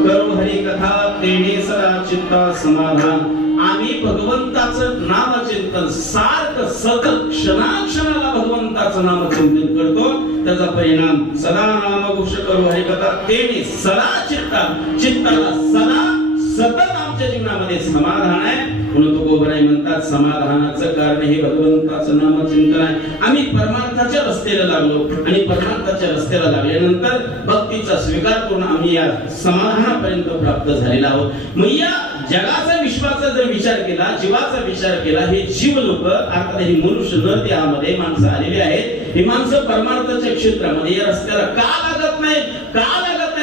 करो हरी कथा तेने सदा चित्ता समाधान आम्ही भगवंताचं नामचिंतन सारखं सतत क्षणाक्षणाला भगवंताचं नामचिंतन करतो त्याचा परिणाम सदा नाम घोष करो हरी कथा तेने सदा चित्ताला सदा सतत आमच्या जीवनामध्ये समाधान आहे म्हणून तुकोबराय म्हणतात समाधानाचं कारण हे भगवंताचं नामचिंतन आहे आम्ही परमार्थाच्या रस्त्याला लागलो आणि परमार्थाच्या रस्त्याला लागल्यानंतर भक्तीचा स्वीकार करून आम्ही या समाधानापर्यंत प्राप्त झालेला आहोत मग या जगाचा विश्वाचा जर विचार केला जीवाचा विचार केला हे जीव लोक अर्थात ही मनुष्य नर देहामध्ये माणसं आलेली आहेत ही माणसं परमार्थाच्या क्षेत्रामध्ये या रस्त्याला का लागत नाही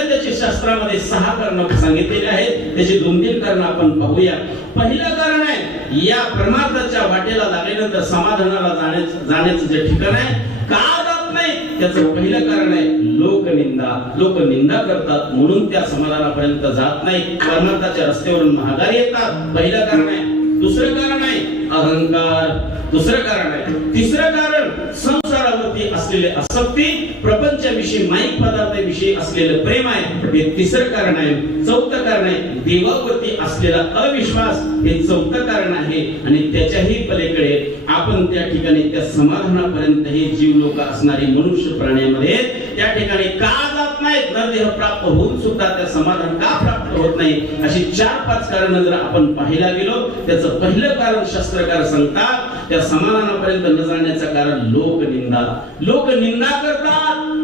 त्याचे शास्त्रामध्ये 6 कारण सांगितलेले आहेत त्याची 2-3 कारण आपण पाहूया पहिलं कारण आहे या परमार्थाच्या वाटेला लागल्यानंतर समाधानाला जाण्याचं जे ठिकाण आहे का जात नाही त्याचं पहिलं कारण आहे लोक निंदा करतात म्हणून त्या समाधानापर्यंत जात नाही परमार्थाच्या रस्त्यावरून माघारी येतात पहिलं कारण आहे दुसरं कारण आहे अहंकार दुसरं कारण आहे तिसरं कारण संसारावरती असलेले आसक्ती प्रपंचाविषयी माईक पदार्थाविषयी असलेलं प्रेम आहे हे तिसरं कारण आहे चौथं कारण आहे देवावरती असलेला अविश्वास हे चौथं कारण आहे आणि त्याच्याही पलीकडे आपण त्या ठिकाणी त्या समाधानापर्यंत हे जीव लोक असणारे मनुष्य प्राण्यामध्ये त्या ठिकाणी का जात नाहीत नरदेह प्राप्त होऊन सुद्धा त्या समाधान का प्राप्त होत नाही अशी 4-5 कारण जर आपण पाहायला गेलो त्याचं पहिलं कारण शास्त्रकार सांगतात त्या समाधानापर्यंत न जाण्याचं कारण लोकनिंदा करतात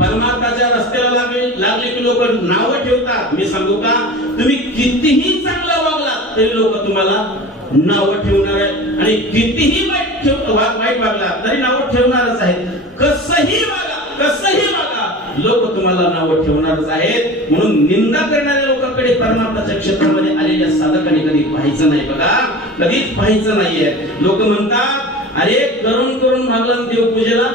परमार्थाच्या रस्त्याला लागले की लोक नावं ठेवतात मी सांगू का तुम्ही कितीही चांगलं वागलात तरी लोक तुम्हाला नावं ठेवणार आहेत आणि कितीही वाईट वागला तरी नावं ठेवणारच आहेत कसंही वागा लोक तुम्हाला नावं ठेवणारच आहेत म्हणून निंदा करणाऱ्या लोकांकडे परमार्थाच्या क्षेत्रामध्ये आलेल्या साधकांनी कधी पाहायचं नाही बघा कधीच पाहायचं नाहीये लोक म्हणतात अरे करून भागला देवपूजेला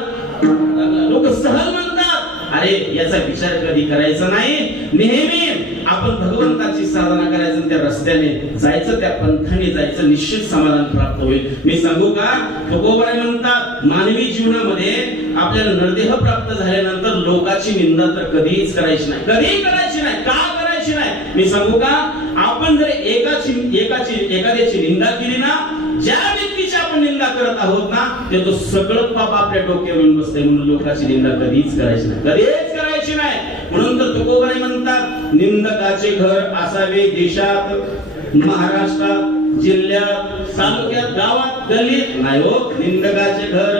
लोक सहल म्हणतात अरे याचा विचार कधी करायचा नाही नेहमी आपण भगवंताची साधना करायचं त्या रस्त्याने जायचं त्या पंथाने जायचं निश्चित समाधान प्राप्त होईल मी सांगू का तुकोबराय म्हणतात मानवी जीवनामध्ये आपल्याला नरदेह प्राप्त झाल्यानंतर लोकांची निंदा तर कधीच करायची नाही का करायची नाही मी सांगू का आपण जर एखाद्याची निंदा केली ना ज्या व्यक्तीची आपण निंदा करत आहोत ना ते तो सगळं पाप आपल्या डोक्यावरून बसते म्हणून लोकांची निंदा कधीच करायची नाही म्हणून तर तुकोबराय म्हणतात निंदकाचे घर असावे देशात महाराष्ट्रात जिल्ह्यात तालुक्यात गावात गल्लीत नाही हो निंदकाचे घर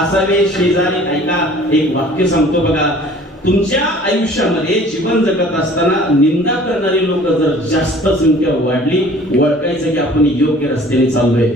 असावे शेजारी ऐका एक वाक्य सांगतो बघा तुमच्या आयुष्यामध्ये जीवन जगत असताना निंदा करणारी लोक जर जास्त संख्या वाढली ओळखायचं की आपण योग्य रस्त्याने चाललोय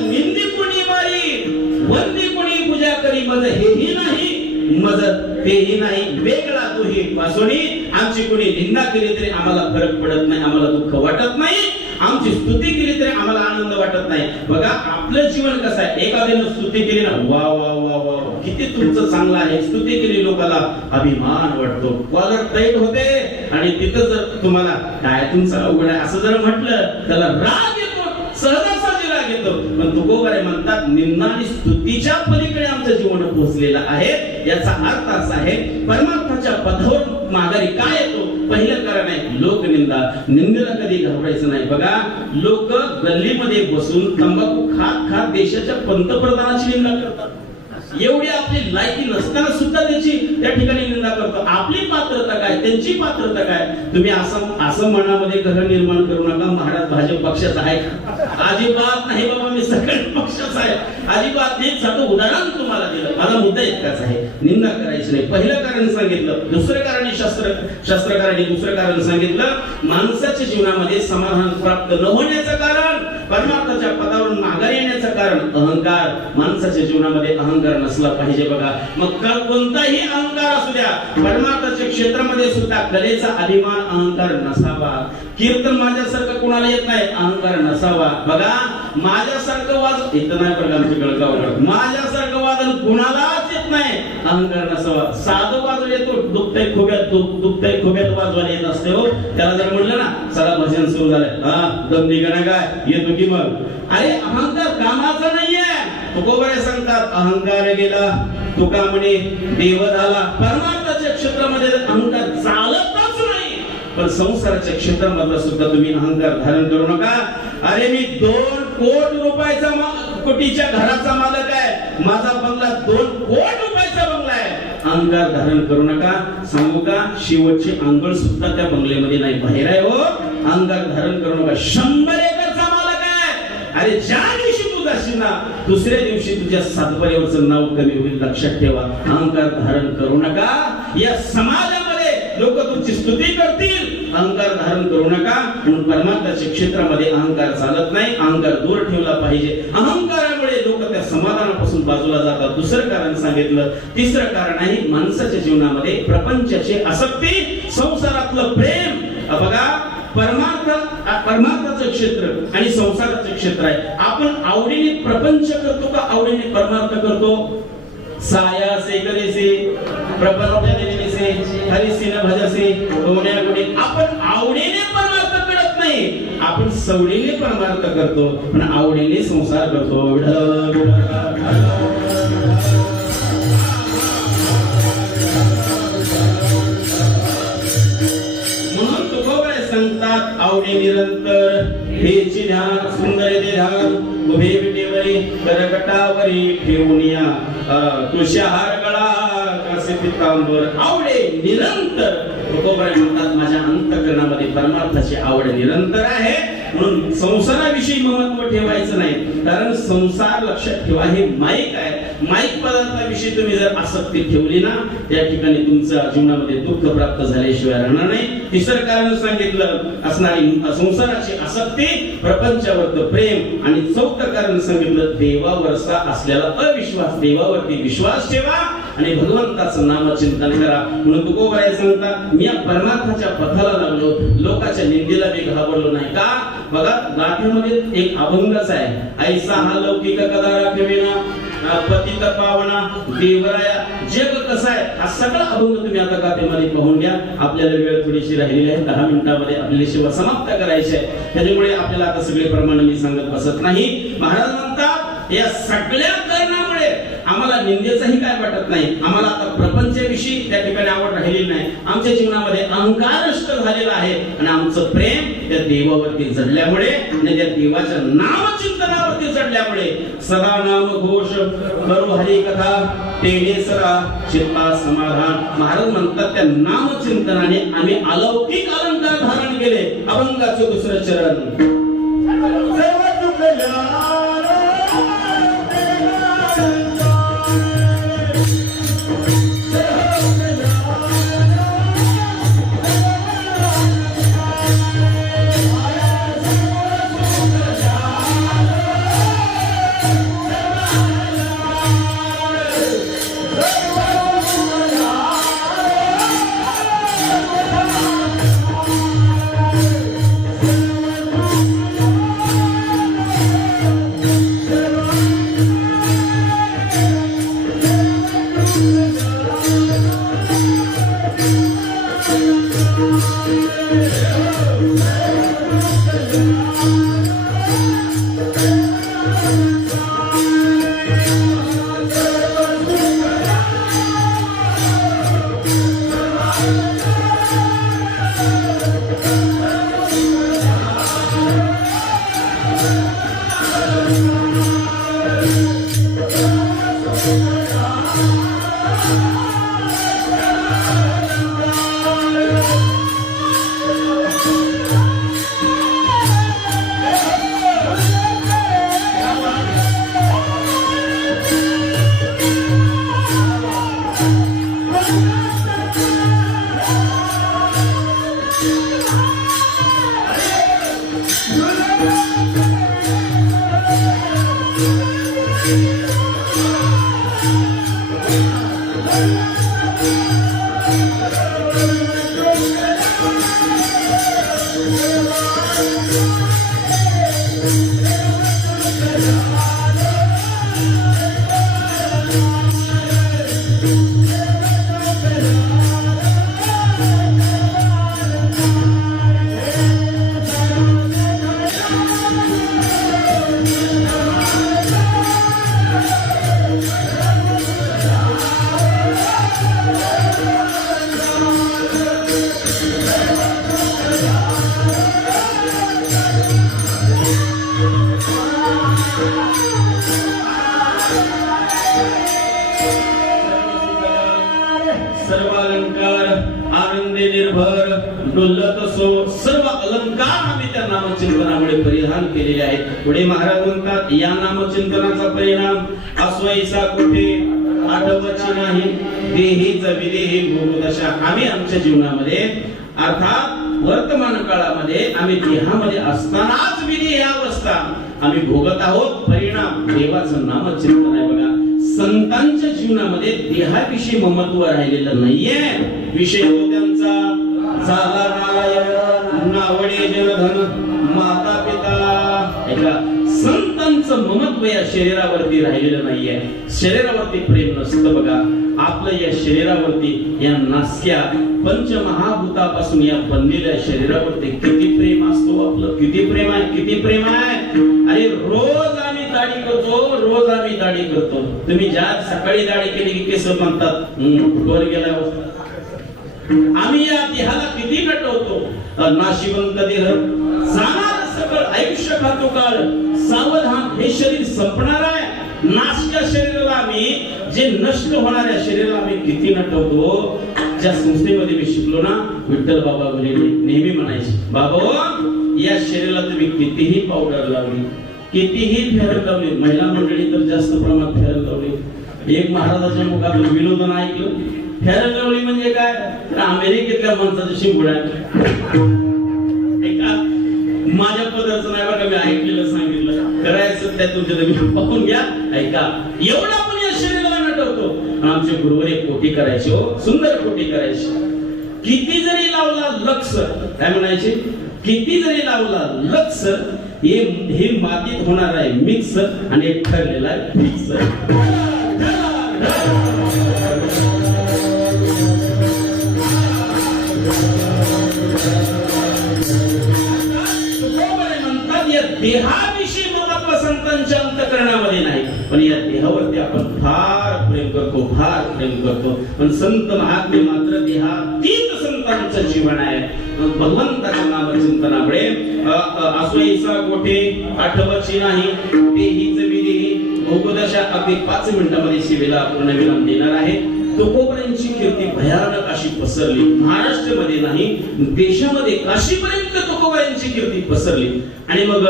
निंदी कुणी मारी वंदी कुणी पूजा करी मज हेही नाही मज तेही नाही वेगळा तोही वासोनी आमची कुणी निंदा केली तरी आम्हाला फरक पडत नाही आम्हाला दुःख वाटत नाही आमची स्तुती केली तरी आम्हाला आनंद वाटत नाही बघा आपलं जीवन कसं आहे एखाद्याने स्तुती केली ना वा वा वा वा किती तुमचं चांगलं आहे स्तुती केली लोकांना अभिमान वाटतो कॉलर टाईट होते आणि तिथं जर तुम्हाला काय तुमचं अवघड आहे असं जर म्हटलं त्याला राग येतो सहजासहजी राग येतो पण तुकोबराय म्हणतात निंदा आणि स्तुतीच्या पलीकडे आमचं जीवन पोहोचलेलं आहे याचा अर्थ असा आहे परमार्थाच्या पदावर माघारी काय येतो पहिलं कारण आहे निंदेला कधी घाबरायचं नाही बघा लोक गल्लीमध्ये बसून तंबाखू खात देशाच्या पंतप्रधानाची निंदा करतात एवढी आपली लायकी नसताना सुद्धा त्याची त्या ठिकाणी निंदा करतो आपली पात्रता काय त्यांची पात्रता काय तुम्ही असं मनामध्ये घर निर्माण करू नका महाराज भाजप पक्षाचा आहे अजिबात नाही बाबा मी सगळ्या पक्षाचा आहे अजिबात नाही साधं उदाहरण तुम्हाला दिलं माझा मुद्दा इतकाच आहे निंदा करायची नाही पहिलं कारण सांगितलं दुसरं कारण शास्त्रकारांनी दुसरं कारण सांगितलं माणसाच्या जीवनामध्ये समाधान प्राप्त न होण्याचं कारण परमार्थाच्या पदावरून माघारी येण्याचं कारण अहंकार माणसाच्या जीवनामध्ये अहंकार नसला पाहिजे बघा मग कोणताही अहंकार असू द्या परमार्थाच्या क्षेत्रामध्ये सुद्धा कलेचा अभिमान अहंकार नसावा कीर्तन माझ्यासारखं कोणाला येत नाही अहंकार नसावा बघा माझ्यासारखं वाजन इथं नाही बघा आमच्या गळगावकडे माझ्यासारखं वादन कोणालाच येत नाही अहंकार नसावा. साधं वाजवले तो दुखतय खोब्यात वाजवायला येत असते हो. त्याला जर म्हणलं ना चला भजन सुरू झालंय, हा दम निघणा काय येतो की मग. अरे अहंकार कामाचा नाहीये. तुकोबरे सांगतात अहंकार गेला तुका म्हणे देव झाला. परमार्थाच्या क्षेत्रामध्ये अहंकार चालतच नाही, पण संसाराच्या क्षेत्रामध्ये सुद्धा तुम्ही अहंकार धारण करू नका. अरे मी 2 कोटी रुपयाचा कोटीच्या घराचा मालक आहे, माझा बंगला 2 कोटी रुपयाचा बंगला आहे. अहंकार धारण करू नका. सांगू का शेवटची आंघोळ सुद्धा त्या बंगल्यामध्ये नाही, बाहेर आहे हो. अहंकार धारण करू नका. 100 एकरचा मालक आहे. अरे ज्या दिवशी तू जाशील ना दुसऱ्या दिवशी तुझ्या सातबाऱ्यावरचं नाव कमी होईल, लक्षात ठेवा. अहंकार धारण करू नका. या समाजामध्ये लोक तुमची स्तुती करतील, अहंकार धारण करू नका. म्हणून परमार्थाच्या क्षेत्रामध्ये अहंकार चालत नाही. अहंकार दूर ठेवला पाहिजे. अहंकारामुळे लोक त्या समाधानापासून बाजूला जातात. दुसरं कारण सांगितलं. तिसरं कारण आहे माणसाच्या जीवनामध्ये प्रपंचाची आसक्ती, संसारातलं प्रेम. बघा परमार्थाचं क्षेत्र आणि संसाराचं क्षेत्र आहे. आपण आवडीने प्रपंच करतो का आवडीने परमार्थ करतो? साया से करेसे प्रपंच से हरिसी न भजसे कोण्या आपण आवडीने परमार्थ करत नाही, आपण सवडीने परमार्थ करतो, पण आवडीने संसार करतो. म्हणून तुकोबरे सांगतात आवडी निरंतर हेची ध्यान सुंदर ते ध्यान उभे विटेवरी करकटावरी ठेवूनिया तुषार गळा कसे पितांबर. आवडे निरंतर. तुकोबरे म्हणतात माझ्या अंतःकरणामध्ये परमार्थाची आवड निरंतर आहे. म्हणून संसाराविषयी महत्व ठेवायचं नाही, कारण संसार लक्षात ठेवा हे माईक आहे. माईक पदार्थाविषयी तुम्ही जर आसक्ती ठेवली ना त्या ठिकाणी तुमच्या जीवनामध्ये दुःख प्राप्त झाल्याशिवाय राहणार नाही. तिसरं कारण सांगितलं असणारी संसाराची आसक्ती, प्रपंचावरचं प्रेम, आणि चौथं कारण सांगितलं देवावरचा असलेला अविश्वास. देवावरती विश्वास ठेवा आणि भगवंताचं नामचिंतन करा. म्हणून तुकोबराय सांगतात मी या परमार्थाच्या पथाला लागलो, लोकांच्या निंदेला मी घाबरलो नाही. का? बघा गाथेमध्ये एक अभंगच आहे. ऐसा हा लौकिक कदा राखविना पतित पावना देवराया. जग कसं आहे हा सगळा अभंग तुम्ही आता गाथेमध्ये पाहून घ्या. आपल्याला वेळ थोडीशी राहिलेली आहे, 10 मिनिटांमध्ये आपली सेवा समाप्त करायची आहे. त्याच्यामुळे आपल्याला आता सगळे प्रमाण मी सांगत बसत नाही. महाराज म्हणतात या सगळ्या कारणामुळे आम्हाला निंदेचंही काय वाटत नाही. आम्हाला आता प्रपंचाविषयी त्या ठिकाणी आवड राहिलेली नाही. आमच्या जीवनामध्ये अहंकार नष्ट झालेला आहे आणि आमचं प्रेम त्या देवावरती जडल्यामुळे आणि त्या देवाच्या नामचिंतनावरती जडल्यामुळे सदा नाम घोष करू हरी कथा तेने सरा चित्ता समाधान. महाराज म्हणतात त्या नामचिंतनाने आम्ही अलौकिक अलंकार धारण केले. अभंगाचं दुसरं चरण. सर्व अलंकार आनंदे निर्भर डुलत सो सर्व अलंकार आम्ही त्या नामचिंतनामुळे परिधान केलेले आहेत. पुढे महाराज म्हणतात या नामचिंतनाचा परिणाम अस्वैसा कुठे आठवची नाही देहीच विदेही भोगदशा. आम्ही आमच्या जीवनामध्ये अर्थात वर्तमान काळामध्ये आम्ही देहामध्ये असतानाच विधी ही अवस्था आम्ही भोगत आहोत. परिणाम देवाचं नामचिंतन आहे. बघा संतांच्या जीवनामध्ये देहाविषयी ममत्व राहिलेलं नाहीये. विषय तो त्यांचा झाला नारायण नावडे जनधन माता पिता. संतांचं ममत्व या शरीरावरती राहिलेलं नाहीये. शरीरावरती प्रेम नसतं. बघा आपलं या शरीरावरती या नासक्या पंचमहाभूतापासून या बनलेल्या शरीरावरती किती प्रेम असतो. आपलं किती प्रेम आहे, किती प्रेम आहे. अरे रोज आम्ही दाढी करतो, रोज आम्ही दाढी करतो. तुम्ही ज्या सकाळी दाढी केली की केस म्हणतात कुठवर गेला. आम्ही या देहाला किती नटवतो. नाशिवंत देह जाणार सकळ आयुष्य खातो काळ सावधान हे शरीर संपणार आहे. नाशच्या शरीराला आम्ही जे नष्ट होणाऱ्या शरीराला आम्ही किती नटवतो. ज्या संस्थेमध्ये मी शिकलो ना विठ्ठल बाबा नेहमी म्हणायचे बाबा या शरीराला तुम्ही कितीही पावडर लावली कितीही फेर लावली. महिला मंडळी तर जास्त प्रमाणात फेर लावली. एक महाराजाच्या मुखातून विनोदन ऐकलं फेर लावली म्हणजे काय तर अमेरिकेतल्या माणसाच्या शिंगुड्या. माझ्या पदाचं नाही बघा मी ऐकलेलं सांगितलं करायचं त्या तुमच्या तुम्ही पाहून घ्या. ऐका एवढा पण या शरीराला नटवतो. आमचे गुरुवर एक कोटी करायचे हो सुंदर कोटी करायची. किती जरी लावला लक्ष काय म्हणायचे किती जरी लावला लक्ष हे मातीत होणार आहे मिक्स आणि एक ठरलेला आहे फिक्स. देहाविषयी महत्व संतांच्या अंतःकरणामध्ये नाही पण या देहावरती आपण फार प्रेम करतो फार प्रेम करतो. पण संत महात्मे मात्र देहातीत संतांचं जीवन आहे. भगवंताच्या नामचिंतनामुळे आसुईचा कोठे आठवची नाही देहीच विदेही भोगदशा. अगदी 5 मिनिटांमध्ये शिवेला पूर्ण विराम देणार आहे. तुकोबरांची कीर्ती भयानक अशी पसरली. महाराष्ट्रामध्ये नाही देशामध्ये काशीपर्यंत तुकोबरांची कीर्ती पसरली. आणि मग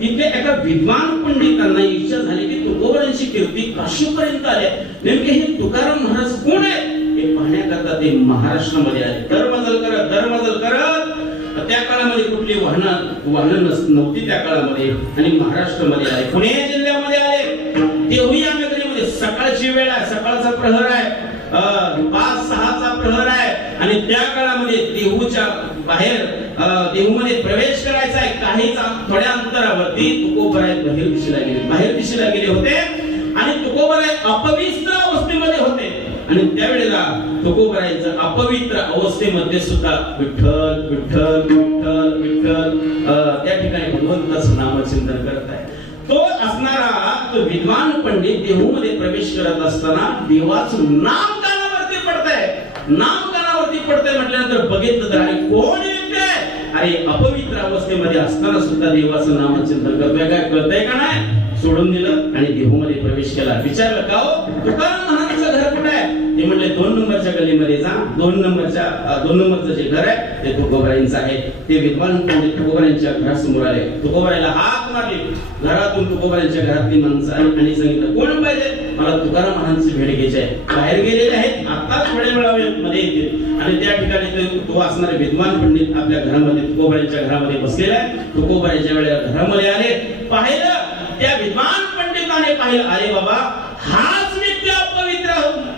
इथे एका विद्वान पंडितांना इच्छा झाली की तुकोबरांची कीर्ती काशीपर्यंत आली. नेमके हे तुकाराम महाराज कोण आहे हे पाहण्याकरता ते महाराष्ट्रामध्ये आले. दरमजल करत त्या काळामध्ये कुठली वाहनं नव्हती त्या काळामध्ये आणि महाराष्ट्रामध्ये आले. पुणे जिल्ह्यामध्ये आले. देवळी या नगरीमध्ये सकाळची वेळ आहे. सकाळचा प्रहर आहे 5-6चा प्रहर आहे आणि त्या काळामध्ये देहूच्या बाहेर देहूमध्ये प्रवेश करायचा आहे. काही थोड्या अंतरावरती तुकोबराय बाहेर दिशेला गेले होते आणि तुकोबराय अपवित्र अवस्थेमध्ये होते. आणि त्यावेळेला तुकोबरायांचं अपवित्र अवस्थेमध्ये सुद्धा विठ्ठल विठ्ठल विठ्ठल विठ्ठल त्या ठिकाणी भगवंताचं नामचिंतन करत आहे. तो असणारा तो विद्वान पंडित देहूमध्ये प्रवेश करत असताना देवाचं नाम कानावरती पडतंय. नाम कानावरती पडतंय म्हटल्यानंतर बघितलं तर कोण व्यक्ती आहे. अरे अपवित्र अवस्थेमध्ये असताना सुद्धा देवाचं नामचिंतन करतोय. काय कळतंय का नाही. सोडून दिलं आणि देहूमध्ये प्रवेश केला. विचारलं का हो तुकाराम महाराजांचं घर कुठे आहे. ते म्हणले 2 नंबरच्या गलीमध्ये जा. 2 नंबरचं जे घर आहे ते तुकोबरायांचं आहे. ते विद्वान पंडित तुकोबरायांच्या घरासमोर आले. तुकोबरायला हाक मारली. घरातून तुकोबरायांच्या घरातली माणसं आणि सांगितलं कोण पाहिजे मला तुकाराम महाराजांची भेट घ्यायची आहे. बाहेर गेलेले आहेत आता थोड्या वेळामध्ये येतील. आणि त्या ठिकाणी तो असणारे विद्वान पंडित आपल्या घरामध्ये तुकोबरायांच्या घरामध्ये बसलेला आहे. तुकोबरायांच्या वेळेला घरामध्ये आले. पाहिलं त्या विद्वान पंडिताने पाहिलं अरे बाबा हाच व्यक्ती अपवित्र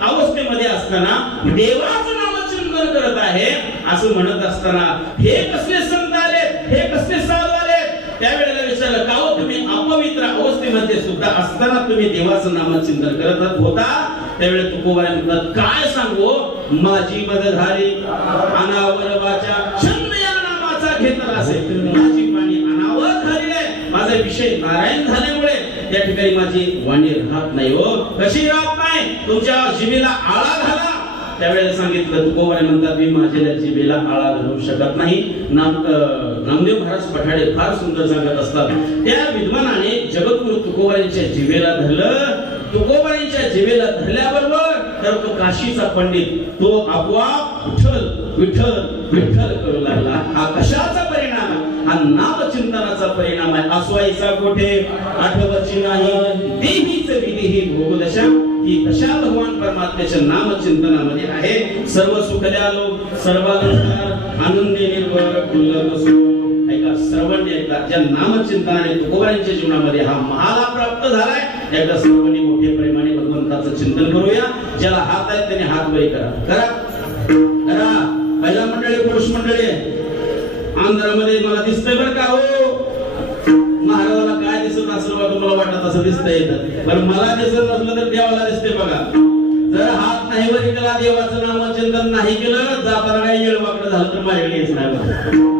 अवस्थेमध्ये असताना देवाचं नामचिंतन करत आहे असं म्हणत असताना हे कसले संत आले हे कसले साधू आले. त्यावेळेला विचारलं का हो तुम्ही अपवित्र अवस्थेमध्ये सुद्धा असताना तुम्ही देवाचं नामचिंतन करत होता. त्यावेळेला तुकोबराय म्हणतात काय सांगू माझी मद झाली अनावर वाचा छंद या नामाचा घेतला असेल. माझी वाणी अनावर झाली आहे. माझा विषय नारायण झाल्यामुळे त्या ठिकाणी माझी वाणी राहत नाही. हो कशी राहत नाही तुमच्या जिभेला आळा घाला. त्यावेळेला सांगितलं तुकोबराय म्हणतात मी माझ्या जिभेला आळा घालू शकत नाही. नामदेव महाराज पठाडे फार सुंदर सांगत असतात. त्या विद्वानाने जगद्गुरु तुकोबरायांच्या जिभेला धरलं. तुकोबरायांच्या जिभेला धरल्याबरोबर तर तो काशीचा पंडित तो आपोआप विठ्ठल विठ्ठल विठ्ठल करू लागला. हा कशाचा परिणाम आहे? हा नामचिंतनाचा परिणाम आहे. आसवाईचा कोठे आठवची नाही देहीच विधी भोगदशा. ही कशा भगवान परमात्म्याच्या नामचिंतनामध्ये आहे. सर्व सुख द्यालो सर्वालंकार आनंदी निर्भर फुलत असो. ऐका सर्वांनी ऐका, ज्या नामचिंतनाने तुकोबांच्या जीवनामध्ये हा महाला प्राप्त झालाय, एकदा सर्वांनी मोठे प्रेमाने भगवंताचं चिंतन करूया. ज्याला हात आहे त्याने हात बळी करा करा करा. महिला मंडळी पुरुष मंडळी आंध्रामध्ये मला दिसतंय बरं का हो. महाराजाला काय दिसत असेल बघा, तुम्हाला वाटत असं दिसतंय पण मला दिसत नसलं तर देवाला दिसते बघा. जर हात नाही बरी केला, देवाचं नामचिंतन नाही केलं, जाताना काही येळवाकडं झालं तर माझ्याकडे येत नाही बघा.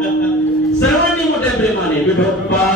सर्वांनी मोठ्या प्रेमाने विठोबा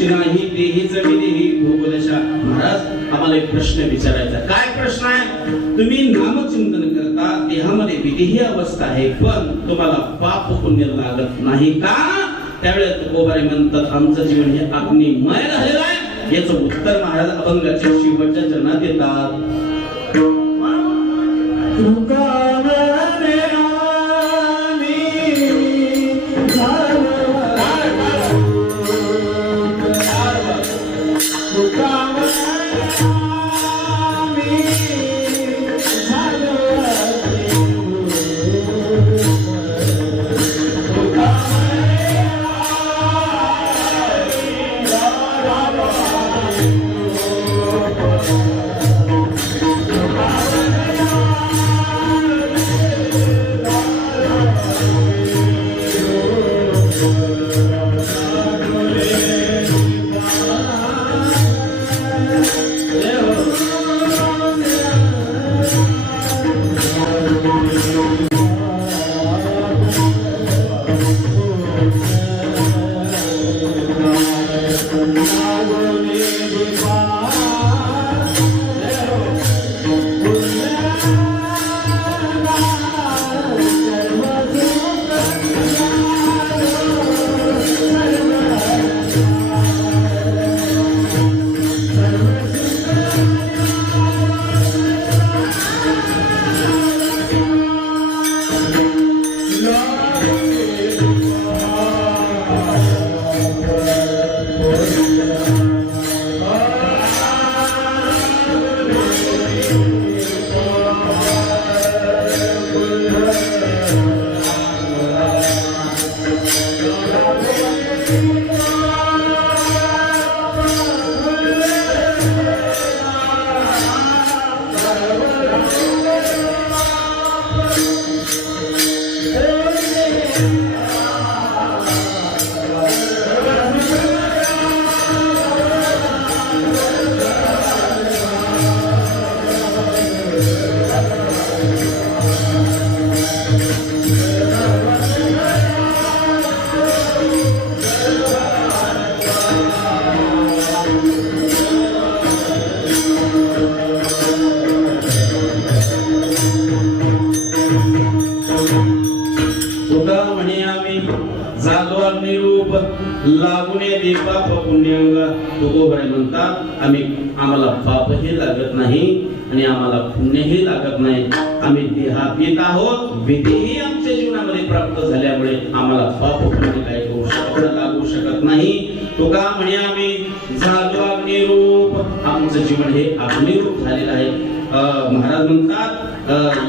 नाही देहीच विधी भोगदशा. महाराज आम्हाला एक प्रश्न विचारायचा. काय प्रश्न आहे? तुम्ही नामचिंतन करता, देहामध्ये विधी ही अवस्था आहे, पण तुम्हाला पाप पुण्य लागत नाही का? त्यावेळेस तुकोबारे म्हणतात आमचं जीवन हे अग्निमय झालेलं आहे. याचं उत्तर महाराज अभंगाच्या शेवटच्या चरणात देतात. झालो अग्निरूप लागुने दे पाप पुण्यंग. तुकोबाई म्हणतात आम्हाला पापही लागत नाही आणि आम्हाला पुण्यही लागत नाही. आम्ही देहातीत आहोत. विधीही आमच्या जीवनामध्ये प्राप्त झाल्यामुळे आम्हाला पाप पुण्य काय लागू शकत नाही. तुका म्हणे आम्ही झालो अग्निरूप. आमचं जीवन हे अग्निरूप झालेलं आहे. महाराज म्हणतात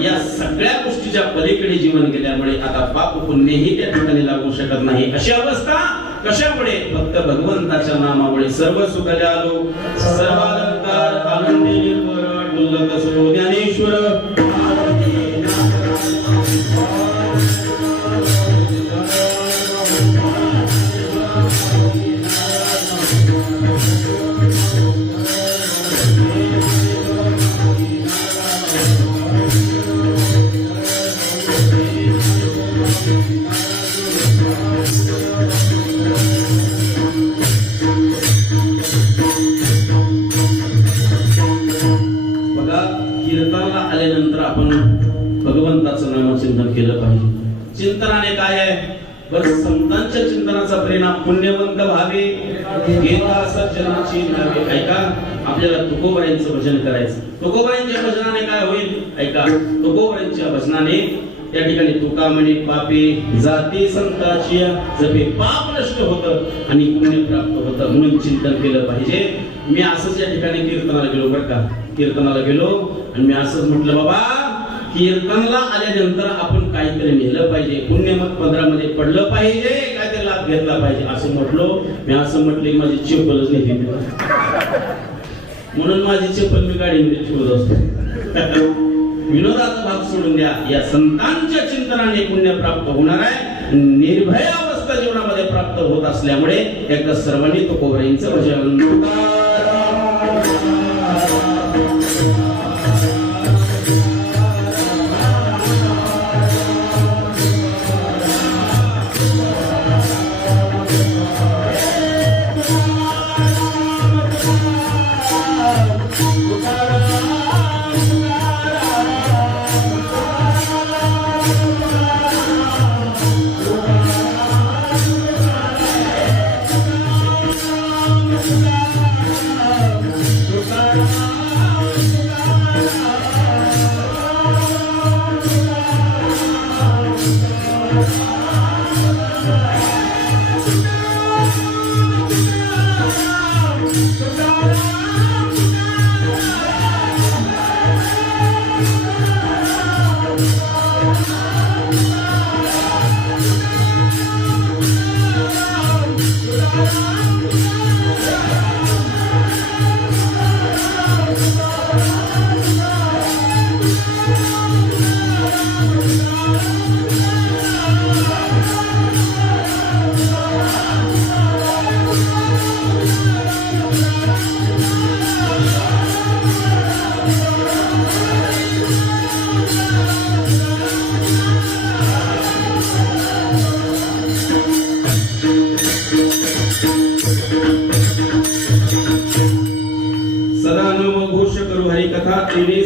या सगळ्या गोष्टीच्या पलीकडे जीवन गेल्यामुळे आता पाप पुण्यही त्या ठिकाणी लागू शकत नाही. अशी अवस्था कशामुळे? फक्त भगवंताच्या नामामुळे. सर्व सुखाले आलो सर्व अलंकार आनंदी निर्भर डुलत असो ज्ञानेश्वर. कीर्तनाला आल्यानंतर आपण भगवंताचं नामचिंतन केलं पाहिजे. चिंतनाने काय आहे? बरं, संतांच्या चिंतनाचा परिणाम पुण्यवंत व्हावे गीता सज्जनाची नावे. ऐका, आपल्याला तुकोबाईंचं भजन करायचं. तुकोबाईंच्या भजनाने काय होईल? ऐका, तुकोबाईंच्या भजनाने त्या ठिकाणी तुका म्हणे पापे जाती संताची जपे पाप नष्ट होतं आणि पुण्य प्राप्त होतं. म्हणून चिंतन केलं पाहिजे. मी असंच या ठिकाणी कीर्तनाला गेलो बरं का. कीर्तनाला गेलो आणि मी असंच म्हटलं, बाबा कीर्तनाला आल्यानंतर आपण काहीतरी नेलं पाहिजे, पुण्यमत पदरामध्ये पडलं पाहिजे, काहीतरी लाभ घेतला पाहिजे असं म्हटलो. मी असं म्हटलं की माझी चप्पलच नाही म्हणून माझी चप्पल मी गाडीमध्ये ठेवत असतो. विनोदाचा भाग सोडून द्या. या संतांच्या चिंतनाने पुण्य प्राप्त होणार आहे. निर्भय अवस्था जीवनामध्ये प्राप्त होत असल्यामुळे एकदा सर्वांनी तुकोबाईंचं भजन.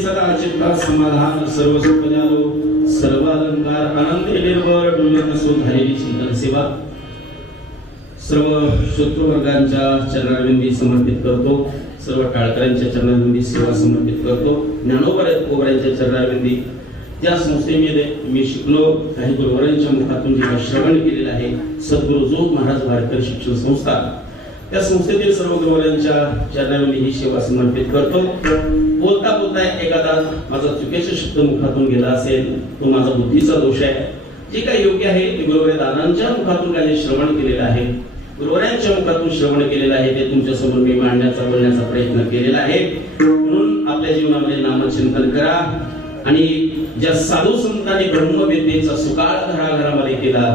सदा चित्ता समाधान सर्व सुख जालो सर्व अलंकार आनंद निर्भर डुलत असो झालेली चिंतन सेवा सर्व शत्रू वर्गांच्या चरणारविंदी समर्पित करतो. सर्व टाळकऱ्यांच्या चरणारविंदी सेवा समर्पित करतो. ज्ञानोबा तुकोबारायांच्या चरणारविंदी ज्या संस्थेमध्ये मी शिकलो, काही गुरुवरांच्या मुखातून जे श्रवण केलेलं आहे, सद्गुरु जोग महाराज वारकर शिक्षण संस्था, त्या संस्थेतील सर्व गुरुवरांच्या चरणारविंदी ही सेवा समर्पित करतो. बोलता बोलता एखादा माझा चुकीचा शब्द मुखातून गेला असेल, तो माझा बुद्धीचा दोष आहे. जे काही योग्य आहे ते गुरुवरांच्या मुखातून काही श्रवण केलेलं आहे, गुरुवरांच्या मुखातून श्रवण केलेलं आहे, ते तुमच्या समोर मी मांडण्याचा बोलण्याचा प्रयत्न केलेला आहे. म्हणून आपल्या जीवनामध्ये नामचिंतन करा आणि ज्या साधू संतांनी ब्रह्मविद्येचा सुकाळ घराघरामध्ये केला,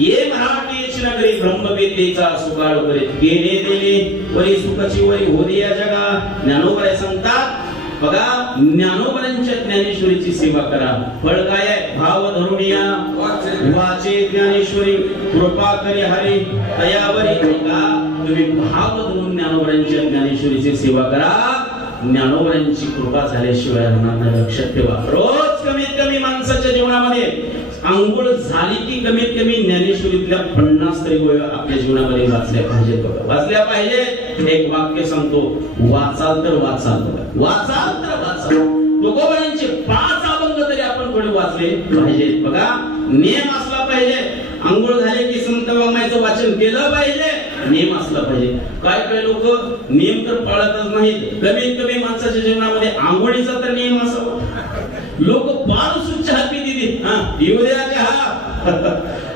ये मराठी नगरी ब्रह्मविद्येचा सुकाळ करीत गेले दिले वरी सुखाची वरी होदी या जगा. ज्ञानोबा सांगतात बघा, ज्ञानोबांच्या ज्ञानेश्वरीची सेवा करा. फळ काय आहे? भाव धरुणिया वाचे ज्ञानेश्वरी कृपा करी हरी तयावरी. तुम्ही भाव धरून ज्ञानोबांच्या ज्ञानेश्वरीची सेवा करा. ज्ञानोबांची कृपा झाल्याशिवाय होणार नाही, लक्षात ठेवा. रोज कमीत कमी माणसाच्या जीवनामध्ये आंघोळ झाली की कमीत कमी ज्ञानेश्वरीतल्या 50 तरी वेळा आपल्या जीवनामध्ये वाचल्या पाहिजेत बघा. वाचल्या पाहिजे. एक वाक्य सांगतो, वाचाल तर वाचाल वाचाल तर वाचाल. तुकोबारांचे 5 अभंग तरी आपण थोडे वाचले पाहिजेत बघा. नियम असला पाहिजे. आंघोळ झाले की संत वाङ्मयाचं वाचन केलं पाहिजे. नियम असला पाहिजे. काय लोक नियम तर पाळतच नाहीत. कमीत कमी माणसाच्या जीवनामध्ये आंघोळीचा तर नियम असावा. लोक पारुसूत चहा पिती हा येऊ द्या चहा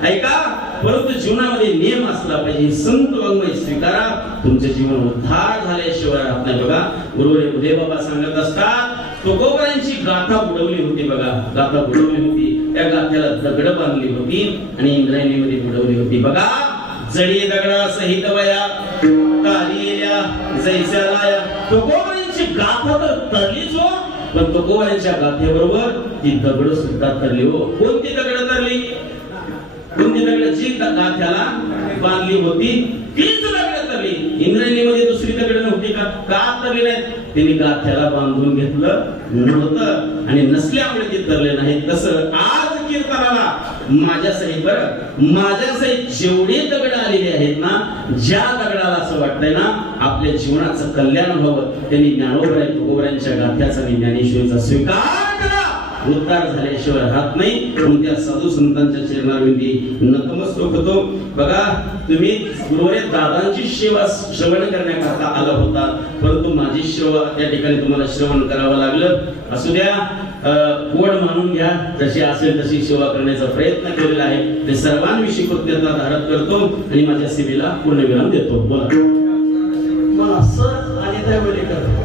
ऐका, परंतु जीवनामध्ये नियम असला पाहिजे. संत वाङ्मय स्वीकारा. तुमचे जीवन उद्धार झाल्याशिवाय राहत नाही बघा. गुरुवर्य उदय बाबा सांगत असतात, तुकोबारांची गाथा बुडवली होती बघा. गाथा बुडवली होती. त्या गाथ्याला दगड बांधली होती आणि इंद्रायणीमध्ये बुडवली होती बघा. जडी दगडा सहित वया कालिया जैसा लाया. तुकोबारांची गाथा तर तरलीच हो, पण तुकोबारांच्या गाथेबरोबर ती दगड सुद्धा तरली हो. कोणती दगड तरली? कोणती दगड? जी गाथ्याला बांधली होती तीच दगड तरली. इंद्रायणीमध्ये दुसरी दगड नव्हती का? का तरली नाहीत? त्यांनी गाथ्याला बांधून घेतलं नव्हतं आणि नसल्यामुळे ते तरले नाही. तसं आज कीर्तनाला माझ्या सहित बरं, माझ्या सहित जेवढे दगड आलेले आहेत ना, ज्या दगडाला असं वाटतंय ना आपल्या जीवनाचं कल्याण व्हावं, त्यांनी ज्ञानोबा तुकोबारांच्या गाथ्याचा आणि ज्ञानेश्वरीचा स्वीकार करा. उद्धार झाल्याशिवाय राहत नाही. म्हणून त्या साधू संतांच्या चरणारविंदी नतमस्तक होतो बघा. तुम्ही गुरुवारी दादांची सेवा श्रवण करण्याकरता आला होता, परंतु माझी सेवा त्या ठिकाणी तुम्हाला श्रवण करावं लागलं. असू द्या, कोड मानून घ्या. जशी असेल तशी सेवा करण्याचा प्रयत्न केलेला आहे. ते सर्वांविषयी कृतज्ञता धारण करतो आणि माझ्या सेवेला पूर्णविराम देतो. बोला सर आणि त्यावेळी करतो.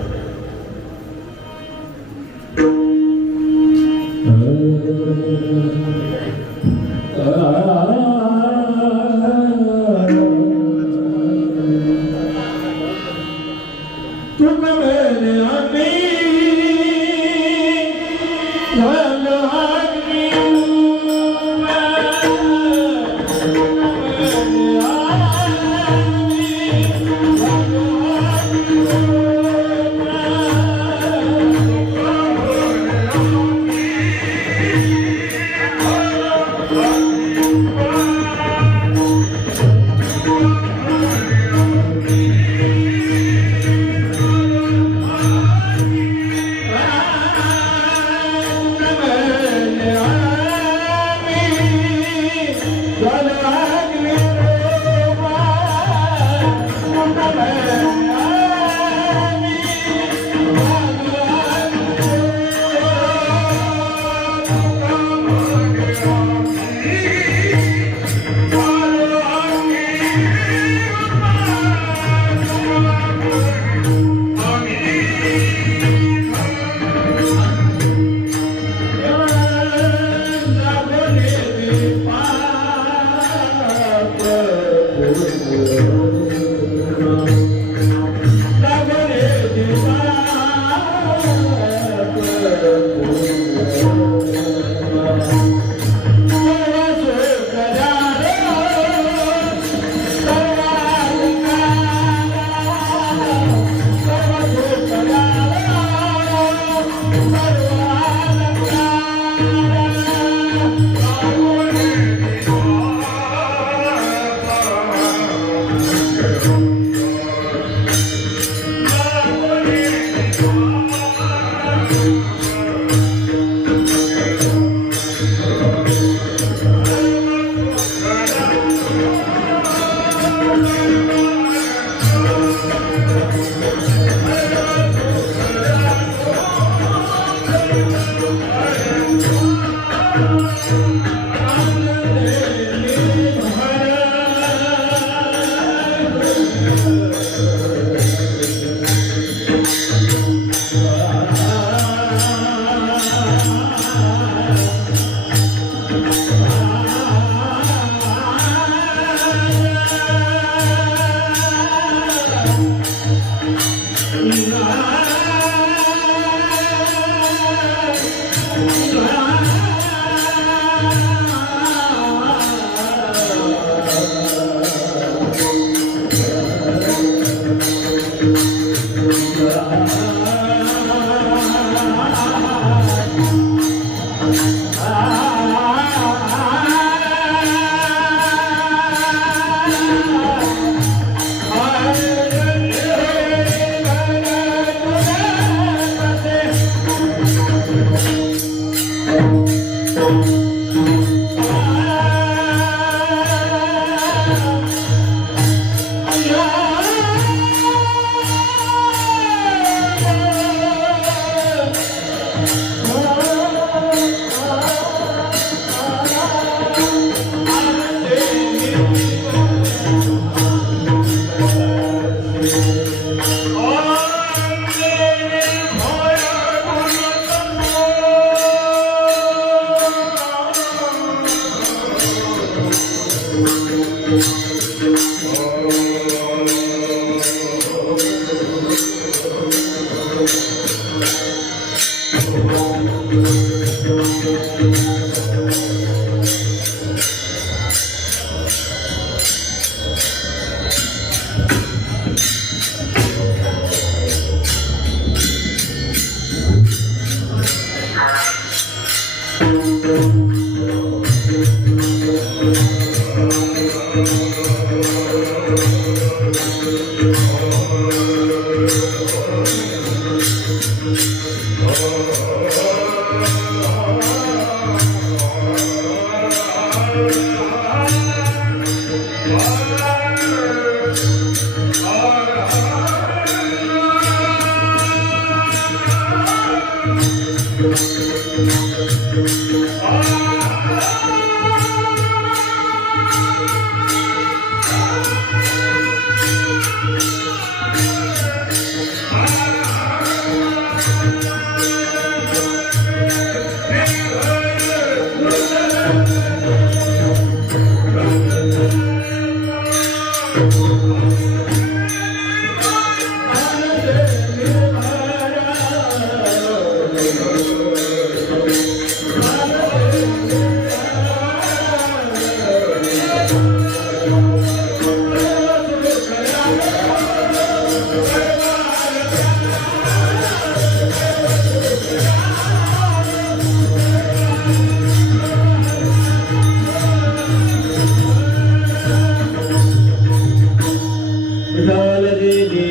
विठाल देवी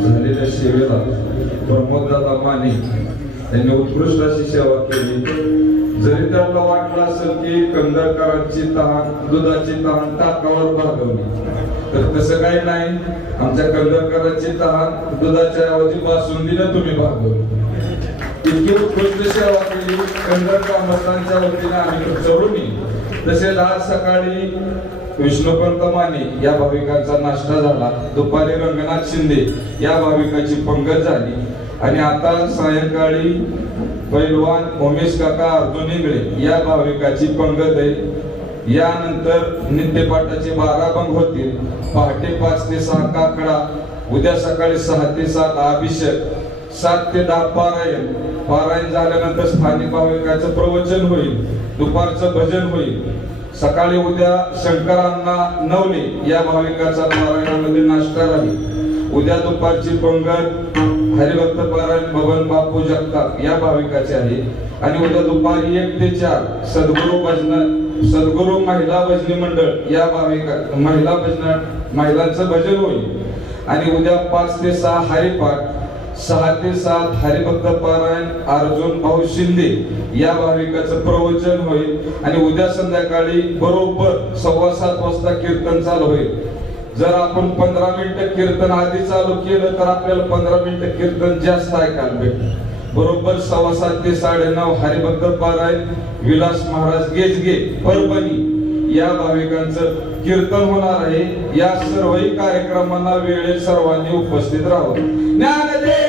झालेल्या सेवेला प्रमोददादा माने यांनी उत्कृष्ट अशी सेवा केली. जरी त्यांना वाटलं असेल की कंदरकरांची तहान दुधाची तहान ताकावर भागवली, तर तसं काही नाही. आमच्या कंदरकरांची तहान दुधाच्या ऐवजी बासुंदीनं तुम्ही भागवली. इतकी उत्कृष्ट सेवा केली कंदर ग्रामस्थांच्या वतीने आम्ही चढून. तसेच आज सकाळी विष्णुपंत माने या भाविकांचा नाश्ता झाला. दुपारी रंगनाथ शिंदे या भाविकाची पंगत झाली आणि आता सायंकाळी पैलवान उमेश काका अर्जुन इंगळे या भाविकाची पंगत आहे. यानंतर नित्यपाठाचे 12 भंग होतील. पहाटे 5 ते 6 काकडा, उद्या सकाळी 6 ते 7 अभिषेक, 7 ते 10 पारायण. पारायण झाल्यानंतर स्थानिक भाविकांचं प्रवचन होईल, दुपारचं भजन होईल. सकाळी उद्या शंकरांना नवले या भाविकाचा पारायणामध्ये नाश्ता राहील. उद्या दुपारची पंगत हरिभक्त पारायण भवन बापू जगताप या भाविकाचे आहे. आणि उद्या दुपारी 1 ते 4 सद्गुरू महिला भजनी मंडळ या महिलांचं भजन होईल. आणि उद्या 5 ते 6 हरिपाठ, 6 ते 7 हरिभक्त पारायण अर्जुन भाऊ शिंदे या भाविकाचं प्रवचन होईल. आणि उद्या संध्याकाळी बरोबर 7:15 वाजता कीर्तन चालू होईल. जर आपण 15 मिनिटं कीर्तन आधी चालू केलं तर आपल्याला 15 मिनिटं कीर्तन जास्त ऐकायला भेटतं. बरोबर 7:15 ते 9:30 हरिभक्त पारायण विलास महाराज गेजगे परभणी या भाविकांचं कीर्तन होणार आहे. या सर्वही कार्यक्रमांना वेळेत सर्वांनी उपस्थित राहावं. ज्ञानदेव